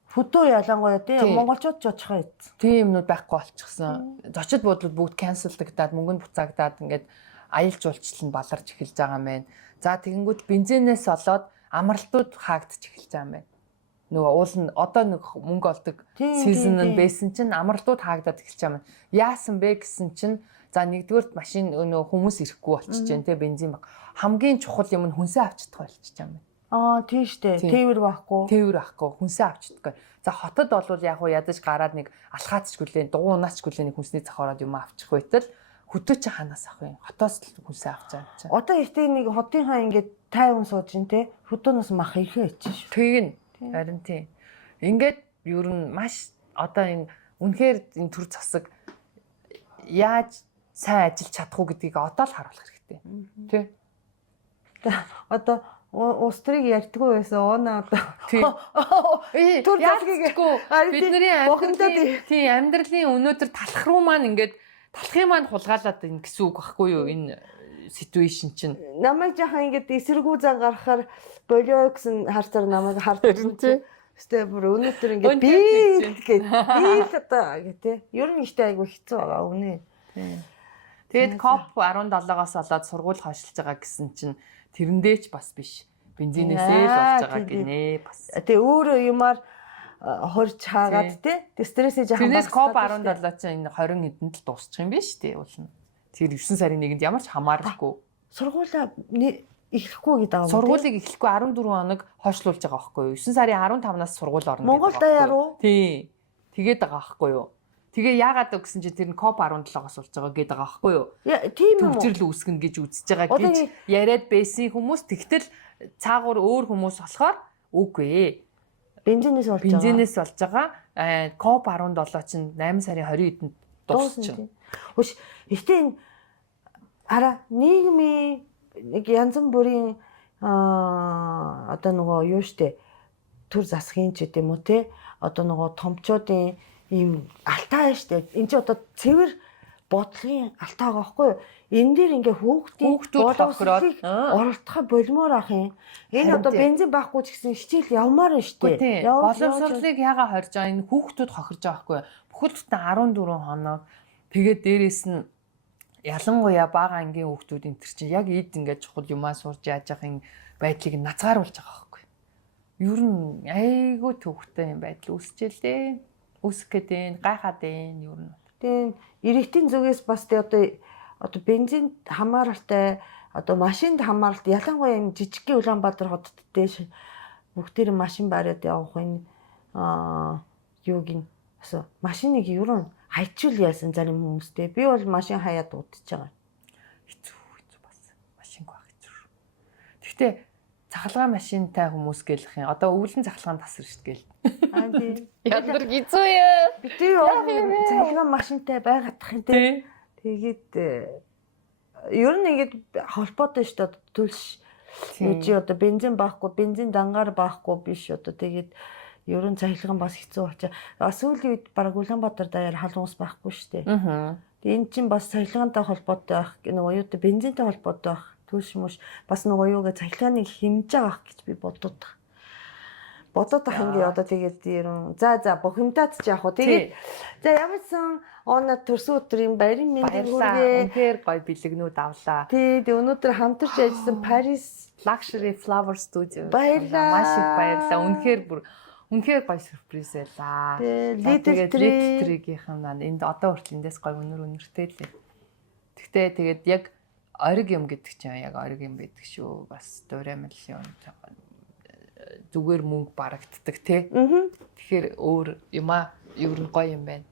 фото ялангуяа тийм монголчууд ч очихаа ийц. Тийм юмнууд байхгүй болчихсон. Зочид буудлууд бүгд канселдагдаад мөнгө нь буцаагдаад ингээд аялал жуулчлал нь баларч эхэлж байгаа юм байна. За тэгэнгүүт бензинээс олоод амралтууд хаагдчих эхэлж байгаа юм байна. Нөгөө уул нь одоо нэг мөнгө олдог сизон нь байсан чинь амралтууд хаагдаад эхэлж байгаа юм. Яасан бэ гэсэн чинь за нэгдүгээрт машин нөгөө хүмүүс ирэхгүй болчихж जैन те бензин баг. Хамгийн чухал юм нь хүнсээ авч чадах болчихж байгаа юм. Тийм штэ. Тээвэр байхгүй. Хүнсээ авч чадахгүй. За хотод бол яг уу ядаж гараад нэг алхаацчгүй лээ, дугуйнаачгүй лээ нэг хүнсний захаараад юм авчих байтал хөтөө чи ханаас авах юм. Хотоос л хүнсээ авч байгаа юм чинь. Одоо ихтэй нэг хотынхаа ингээд 50 сууж ин те хөтөөноос мах ирэхээ ичиж шүү. Тэгнь. Харин тийм. Ингээд ер нь маш одоо энэ үнэхээр энэ төр засаг яаж сайн ажиллаж чадах уу гэдгийг одоо л харуулах хэрэгтэй. Тэ. Одоо устрыг ярьдгүй байсан оноо одоо. Түр засгийг бидний амьдралын өнөөдөр талах руу маань ингээд талахын маань хулгаалаад ин гэсэн үг байхгүй юу энэ ситүэйшн чинь. Намайг жаахан ингээд эсэргүү зан гарахаар болио гэсэн харцаар намайг хардсан чинь. Өстэй бүр өнөөдөр ингээд би одоо гэдэг. Ер нь ихтэй айгүй хэцүү байгаа үнэ. Тэгээд COP 17-оос болоод сургууль хойшлж байгаа гэсэн чинь тэрэндээ ч бас биш. Бензинээсээ л болж байгаа гинэ бас. Тэгээ өөрөө юмар хорж хаагаад те стрессээ жаахан багсаад. Тэрнээс COP 17 чинь энэ 20 хэдэнд л дуусчих юм биш үү уулна. Тэр 9 сарын 1-нд ямар ч хамаарахгүй. Сургуулаа эхлэхгүй гэдэг юм. Сургуулийг эхлэхгүй 14 хоног хойшлуулж байгаа байхгүй юу? 9 сарын 15-наас сургууль орно. Монгол даяар уу? Тийм. Тэгээд байгаа байхгүй юу? Тэгээ яагаад гэсэн чинь тэр нь COP 17-оос болж байгаа гэдэг байгаа байхгүй юу? Тийм юм уу? Төвчрөл үүсгэн гэж үзэж байгаа гэж яриад байсан хүмүүс тэгтэл цаагаар өөр хүмүүс болохоор үгүй. Бензинээс болж байгаа. COP 17 чинь 8 сарын 20-нд дуусчихна. Хөөш, ихтэй ара нийгмийн нэг янз бүрийн одоо нөгөө юу штэ төр засгийн ч гэдэм үү те одоо нөгөө томчуудын ийм алтаа штэ энэ ч одоо цэвэр бодлогын алтаа байгаа байхгүй юу энэ дээр ингээ хүүхдүүд боловсролыг оролдохоо болмоор ах юм энэ одоо бензин байхгүй ч гэсэн хичээл явмаар нь штэ боловсролыг яага хорж байгаа энэ хүүхдүүд хохирж байгаа байхгүй юу бүхэлдээ 14 хоног тэгээд дээрэс нь ялангуяа бага ангийн хүүхдүүд энэ төр чинь яг эд ингээд чухал юмаа сурж яаж явахын байдлыг назгааруулж байгаа байхгүй. Ер нь айгүй төвхтэй юм байдал үүсчээлээ. Үүсэх гэдэг гайхаад байна ер нь. Тэгээд иргэдийн зүгээс бас тэ одоо бензинд хамааралтай одоо машинд хамааралт ялангуяа юм жижигхэн Улаанбаатар хотод дээш бүгдээр машин бариад явах энэ юуг нь машиныг ер нь хайчул яасан зарим хүмүүстэй. Би бол машин хаяа дуудаж байгаа. Хэцүү бас машингүй байх хэцүү. Гэхдээ цахалгаан машинтай хүмүүс гэлэх юм. Одоо өвлөн цахалгаан тасар шүү дээ. Аа тийм. Ядар гизүү яа. Битээ цахилгаан машинтай байгаадах юм те. Тэгээд ер нь ингээд холбоотой шүү дээ төлш. Чи одоо бензин байхгүй, бензин дангаар байхгүй биш одоо тэгээд ер нь цахилгаан бас хэцүү болчаа. Сүүлийн үед баг Улаанбаатар даяар халуун ус байхгүй шүү дээ. Тэгээд энэ чинь бас цахилгаантай холбоотой байх нөгөө юутай бензинтэй холбоотой байх. Төлш мөш бас нөгөө юугаа цахилгааныг хэмжиж байгаа гэж би бодод ингээ одоо тэгээд ерөн за бохимтаад ч яах вэ тэгээд за ямар ч сан оноо төрсөн өдрийн баярын мэндийг хүргэе. Үнэхээр гоё бэлэгнүүд авлаа. Тэгээд өнөөдөр хамтарч ажилласан Paris Luxury Flower Studio баярлаа. Маш их баярлаа. Үнэхээр гоё сюрприз байлаа. Lidl Tree-гийнхэн энд одоо хүртэл эндээс гоё өнөртэй л. Тэгтээ тэгээд яг ориг юм гэдэг чинь яг ориг юм байдаг шүү. Бас дуураймал юм. Зүгээр мөнгө барагддаг тий. Тэгэхээр өөр юмаа ер нь гоё юм байна.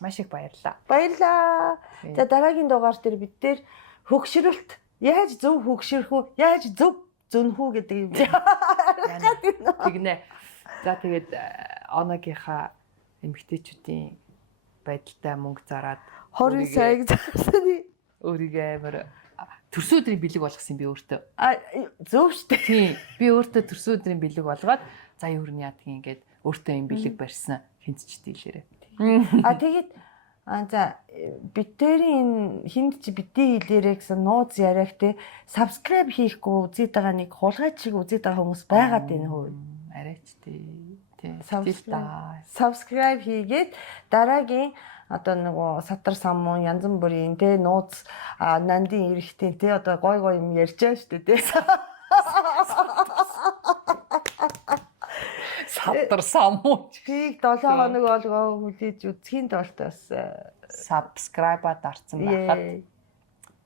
Маш их баярлаа. Баярлаа. За дараагийн дугаар дээр бид дээр хөгшрөлт яаж зөв хөгшрөх үү? Яаж зөв зөнөх үү гэдэг юм. Тэгнэ. За тэгээд оногийнхаа эмэгтэйчүүдийн байдалтай мөнгө зараад 20 саяг зарсны өөрийгөө амар төрсөн өдрийн бэлэг болгосон би өөртөө. Зөв штэ. Тийм. Би өөртөө төрсөн өдрийн бэлэг болгоод за юу юм яадаг ингээд өөртөө юм бэлэг барьсан хинтч дийлэрээ. Тэгээд за битэрийн хинд чи битээ хэлээрээ гэсэн нууц яриаг те subscribe хийхгүй үзээд байгаа нэг хулгай чиг үзээд байгаа хүмүүс байгаад байна хөө. Арайч тий. Subscribe хийгээд дараагийн одоо нөгөө сатар самун янз бүрийн те нууц нандин эрэхтэн те одоо гой юм ярьж байгаа шүү дээ те. Сатар самун. Тийг 7 хоног болгоо хүлээж үзхийн тулд бас subscribe-а дарсан байхад.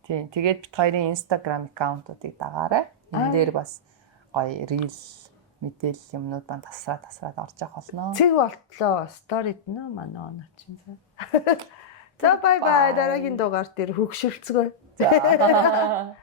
Тийм. Тэгээд бит хоёрын Instagram аккаунтуудыг дагаарай. Энэ дээр бас гоё reel мэдээлэл юмнууд бан тасраад орж явах болно. Цэг болтлоо сторид нөө манай оноо чинь. За бай бай дараагийн дугаар дээр хөгшөрцгөө. За.